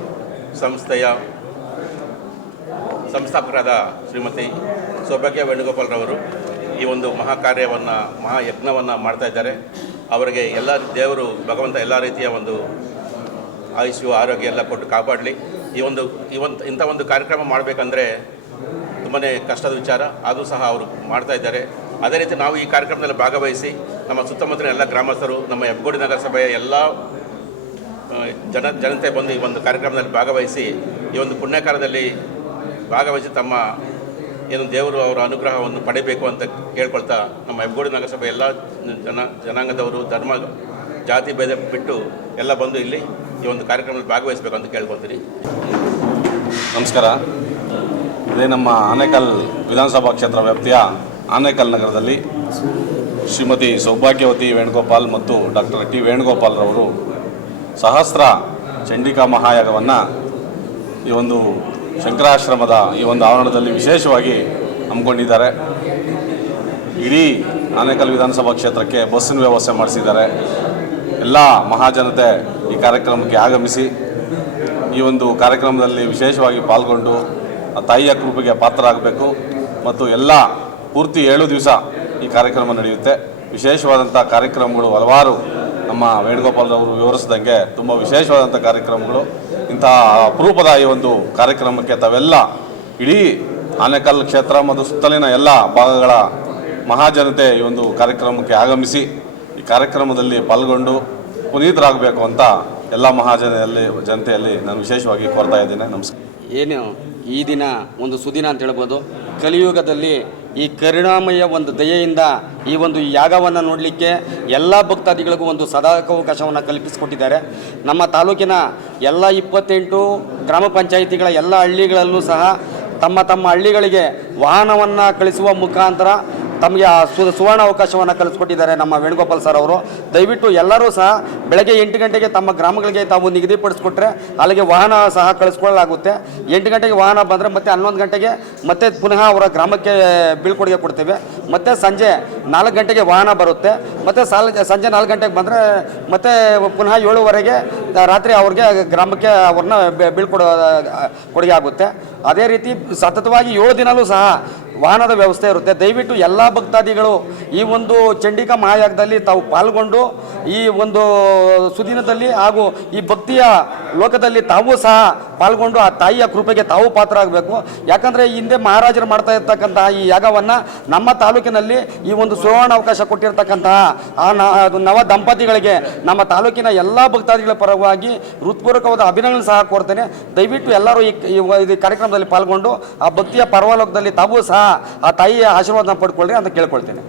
ಸಂಸ್ಥೆಯ ಸಂಸ್ಥಾಪಕರಾದ ಶ್ರೀಮತಿ ಸೌಭಾಗ್ಯ ವೇಣುಗೋಪಾಲ್ ರವರು ಈ ಒಂದು ಮಹಾಕಾರ್ಯವನ್ನು, ಮಹಾಯಜ್ಞವನ್ನು ಮಾಡ್ತಾ ಇದ್ದಾರೆ. ಅವರಿಗೆ ಎಲ್ಲ ದೇವರು ಭಗವಂತ ಎಲ್ಲ ರೀತಿಯ ಒಂದು ಆಯುಷ್ಯು ಆರೋಗ್ಯ ಎಲ್ಲ ಕೊಟ್ಟು ಕಾಪಾಡಲಿ. ಇಂಥ ಒಂದು ಕಾರ್ಯಕ್ರಮ ಮಾಡಬೇಕಂದ್ರೆ ತುಂಬಾ ಕಷ್ಟದ ವಿಚಾರ, ಅದು ಸಹ ಅವರು ಮಾಡ್ತಾ ಇದ್ದಾರೆ. ಅದೇ ರೀತಿ ನಾವು ಈ ಕಾರ್ಯಕ್ರಮದಲ್ಲಿ ಭಾಗವಹಿಸಿ ನಮ್ಮ ಸುತ್ತಮುತ್ತಲಿನ ಎಲ್ಲ ಗ್ರಾಮಸ್ಥರು, ನಮ್ಮ ಹೆಬ್ಬಗೋಡಿ ನಗರಸಭೆಯ ಎಲ್ಲ ಜನತೆ ಬಂದು ಈ ಒಂದು ಕಾರ್ಯಕ್ರಮದಲ್ಲಿ ಭಾಗವಹಿಸಿ ಈ ಒಂದು ಪುಣ್ಯಕಾರ್ಯದಲ್ಲಿ ಭಾಗವಹಿಸಿ ತಮ್ಮ ಏನು ದೇವರು ಅವರ ಅನುಗ್ರಹವನ್ನು ಪಡೆಯಬೇಕು ಅಂತ ಕೇಳ್ಕೊಳ್ತಾ ನಮ್ಮ ಹೆಬ್ಬಗೋಡಿ ನಗರಸಭೆ ಎಲ್ಲ ಜನಾಂಗದವರು ಧರ್ಮ ಜಾತಿ ಭೇದ ಬಿಟ್ಟು ಎಲ್ಲ ಬಂದು ಇಲ್ಲಿ ಈ ಒಂದು ಕಾರ್ಯಕ್ರಮದಲ್ಲಿ ಭಾಗವಹಿಸಬೇಕು ಅಂತ ಕೇಳ್ಕೊಳ್ತೀನಿ. ನಮಸ್ಕಾರ. ಇದೇ ನಮ್ಮ ಆನೇಕಲ್ ವಿಧಾನಸಭಾ ಕ್ಷೇತ್ರ ವ್ಯಾಪ್ತಿಯ ಆನೇಕಲ್ ನಗರದಲ್ಲಿ ಶ್ರೀಮತಿ ಸೌಭಾಗ್ಯವತಿ ವೇಣುಗೋಪಾಲ್ ಮತ್ತು ಡಾಕ್ಟರ್ ಟಿ ವೇಣುಗೋಪಾಲ್ ರವರು ಸಹಸ್ರ ಚಂಡಿಕಾ ಮಹಾಯಾಗವನ್ನು ಈ ಒಂದು ಶಂಕರಾಶ್ರಮದ ಈ ಒಂದು ಆವರಣದಲ್ಲಿ ವಿಶೇಷವಾಗಿ ಹಮ್ಮಿಕೊಂಡಿದ್ದಾರೆ. ಇಡೀ ಆನೇಕಲ್ ವಿಧಾನಸಭಾ ಕ್ಷೇತ್ರಕ್ಕೆ ಬಸ್ಸಿನ ವ್ಯವಸ್ಥೆ ಮಾಡಿಸಿದ್ದಾರೆ. ಎಲ್ಲ ಮಹಾಜನತೆ ಈ ಕಾರ್ಯಕ್ರಮಕ್ಕೆ ಆಗಮಿಸಿ ಈ ಒಂದು ಕಾರ್ಯಕ್ರಮದಲ್ಲಿ ವಿಶೇಷವಾಗಿ ಪಾಲ್ಗೊಂಡು ಆ ತಾಯಿಯ ಕೃಪೆಗೆ ಪಾತ್ರರಾಗಬೇಕು. ಮತ್ತು ಎಲ್ಲ ಪೂರ್ತಿ 7 ದಿವಸ ಈ ಕಾರ್ಯಕ್ರಮ ನಡೆಯುತ್ತೆ. ವಿಶೇಷವಾದಂಥ ಕಾರ್ಯಕ್ರಮಗಳು ಹಲವಾರು ನಮ್ಮ ವೇಣುಗೋಪಾಲ್ರವರು ವಿವರಿಸಿದಂಗೆ ತುಂಬ ವಿಶೇಷವಾದಂಥ ಕಾರ್ಯಕ್ರಮಗಳು. ಇಂತಹ ಅಪರೂಪದ ಈ ಒಂದು ಕಾರ್ಯಕ್ರಮಕ್ಕೆ ತಾವೆಲ್ಲ ಇಡೀ ಆನೇಕಲ್ ಕ್ಷೇತ್ರ ಮತ್ತು ಸುತ್ತಲಿನ ಎಲ್ಲ ಭಾಗಗಳ ಮಹಾಜನತೆ ಈ ಒಂದು ಕಾರ್ಯಕ್ರಮಕ್ಕೆ ಆಗಮಿಸಿ ಈ ಕಾರ್ಯಕ್ರಮದಲ್ಲಿ ಪಾಲ್ಗೊಂಡು ಪುನೀತರಾಗಬೇಕು ಅಂತ ಎಲ್ಲ ಜನತೆಯಲ್ಲಿ ನಾನು ವಿಶೇಷವಾಗಿ ಕೋರ್ತಾ ಇದ್ದೇನೆ. ನಮಸ್ಕಾರ. ಏನು ಈ ದಿನ ಒಂದು ಸುದಿನ ಅಂತ ಹೇಳ್ಬೋದು. ಕಲಿಯುಗದಲ್ಲಿ ಈ ಕರುಣಾಮಯ ಒಂದು ದಯೆಯಿಂದ ಈ ಒಂದು ಯಾಗವನ್ನು ನೋಡಲಿಕ್ಕೆ ಎಲ್ಲ ಭಕ್ತಾದಿಗಳಿಗೂ ಒಂದು ಸದಾವಕಾಶವನ್ನು ಕಲ್ಪಿಸಿಕೊಟ್ಟಿದ್ದಾರೆ. ನಮ್ಮ ತಾಲೂಕಿನ ಎಲ್ಲ 28 ಗ್ರಾಮ ಪಂಚಾಯಿತಿಗಳ ಎಲ್ಲ ಹಳ್ಳಿಗಳಲ್ಲೂ ಸಹ ತಮ್ಮ ಹಳ್ಳಿಗಳಿಗೆ ವಾಹನವನ್ನು ಕಳಿಸುವ ಮುಖಾಂತರ ತಮಗೆ ಆ ಸುವರ್ಣ ಅವಕಾಶವನ್ನು ಕಲಿಸ್ಕೊಟ್ಟಿದ್ದಾರೆ ನಮ್ಮ ವೇಣುಗೋಪಾಲ್ ಸರ್ ಅವರು. ದಯವಿಟ್ಟು ಎಲ್ಲರೂ ಸಹ ಬೆಳಗ್ಗೆ 8 ಗಂಟೆಗೆ ತಮ್ಮ ಗ್ರಾಮಗಳಿಗೆ ತಾವು ನಿಗದಿಪಡಿಸ್ಕೊಟ್ರೆ ಅಲ್ಲಿಗೆ ವಾಹನ ಸಹ ಕಳಿಸ್ಕೊಳ್ಳಲಾಗುತ್ತೆ. 8 ಗಂಟೆಗೆ ವಾಹನ ಬಂದರೆ ಮತ್ತೆ 11 ಗಂಟೆಗೆ ಮತ್ತೆ ಪುನಃ ಅವರ ಗ್ರಾಮಕ್ಕೆ ಬೀಳ್ಕೊಡುಗೆ ಕೊಡ್ತೇವೆ. ಮತ್ತು ಸಂಜೆ 4 ಗಂಟೆಗೆ ವಾಹನ ಬರುತ್ತೆ. ಮತ್ತು ಸಂಜೆ 4 ಗಂಟೆಗೆ ಬಂದರೆ ಮತ್ತೆ ಪುನಃ 7ವರೆಗೆ ರಾತ್ರಿ ಅವ್ರಿಗೆ ಗ್ರಾಮಕ್ಕೆ ಅವ್ರನ್ನ ಕೊಡುಗೆ ಆಗುತ್ತೆ. ಅದೇ ರೀತಿ ಸತತವಾಗಿ 7 ದಿನವೂ ಸಹ ವಾಹನದ ವ್ಯವಸ್ಥೆ ಇರುತ್ತೆ. ದಯವಿಟ್ಟು ಎಲ್ಲ ಭಕ್ತಾದಿಗಳು ಈ ಒಂದು ಚಂಡಿಕಾ ಮಹಾಯಾಗದಲ್ಲಿ ತಾವು ಪಾಲ್ಗೊಂಡು ಈ ಒಂದು ಸುದಿನದಲ್ಲಿ ಹಾಗೂ ಈ ಭಕ್ತಿಯ ಲೋಕದಲ್ಲಿ ತಾವು ಸಹ ಪಾಲ್ಗೊಂಡು ಆ ತಾಯಿಯ ಕೃಪೆಗೆ ತಾವು ಪಾತ್ರ ಆಗಬೇಕು. ಯಾಕಂದರೆ ಹಿಂದೆ ಮಹಾರಾಜರು ಮಾಡ್ತಾ ಇರ್ತಕ್ಕಂತಹ ಈ ಯಾಗವನ್ನು ನಮ್ಮ ತಾಲೂಕಿನಲ್ಲಿ ಈ ಒಂದು ಸುವರ್ಣ ಅವಕಾಶ ಕೊಟ್ಟಿರ್ತಕ್ಕಂತಹ ಆ ನವ ದಂಪತಿಗಳಿಗೆ ನಮ್ಮ ತಾಲೂಕಿನ ಎಲ್ಲ ಭಕ್ತಾದಿಗಳ ಪರವಾಗಿ ಹೃತ್ಪೂರ್ವಕವಾದ ಅಭಿನಂದನೆ ಸಹ ಕೋರ್ತೇನೆ. ದಯವಿಟ್ಟು ಎಲ್ಲರೂ ಈ ಕಾರ್ಯಕ್ರಮದಲ್ಲಿ ಪಾಲ್ಗೊಂಡು ಆ ಭಕ್ತಿಯ ಪರವಲೋಕದಲ್ಲಿ ತಾವು ಸಹ ಆ ತಾಯಿಯ ಆಶೀರ್ವಾದ ಪಡ್ಕೊಳ್ಳಿ ಅಂತ ಕೇಳ್ಕೊಳ್ತೇನೆ.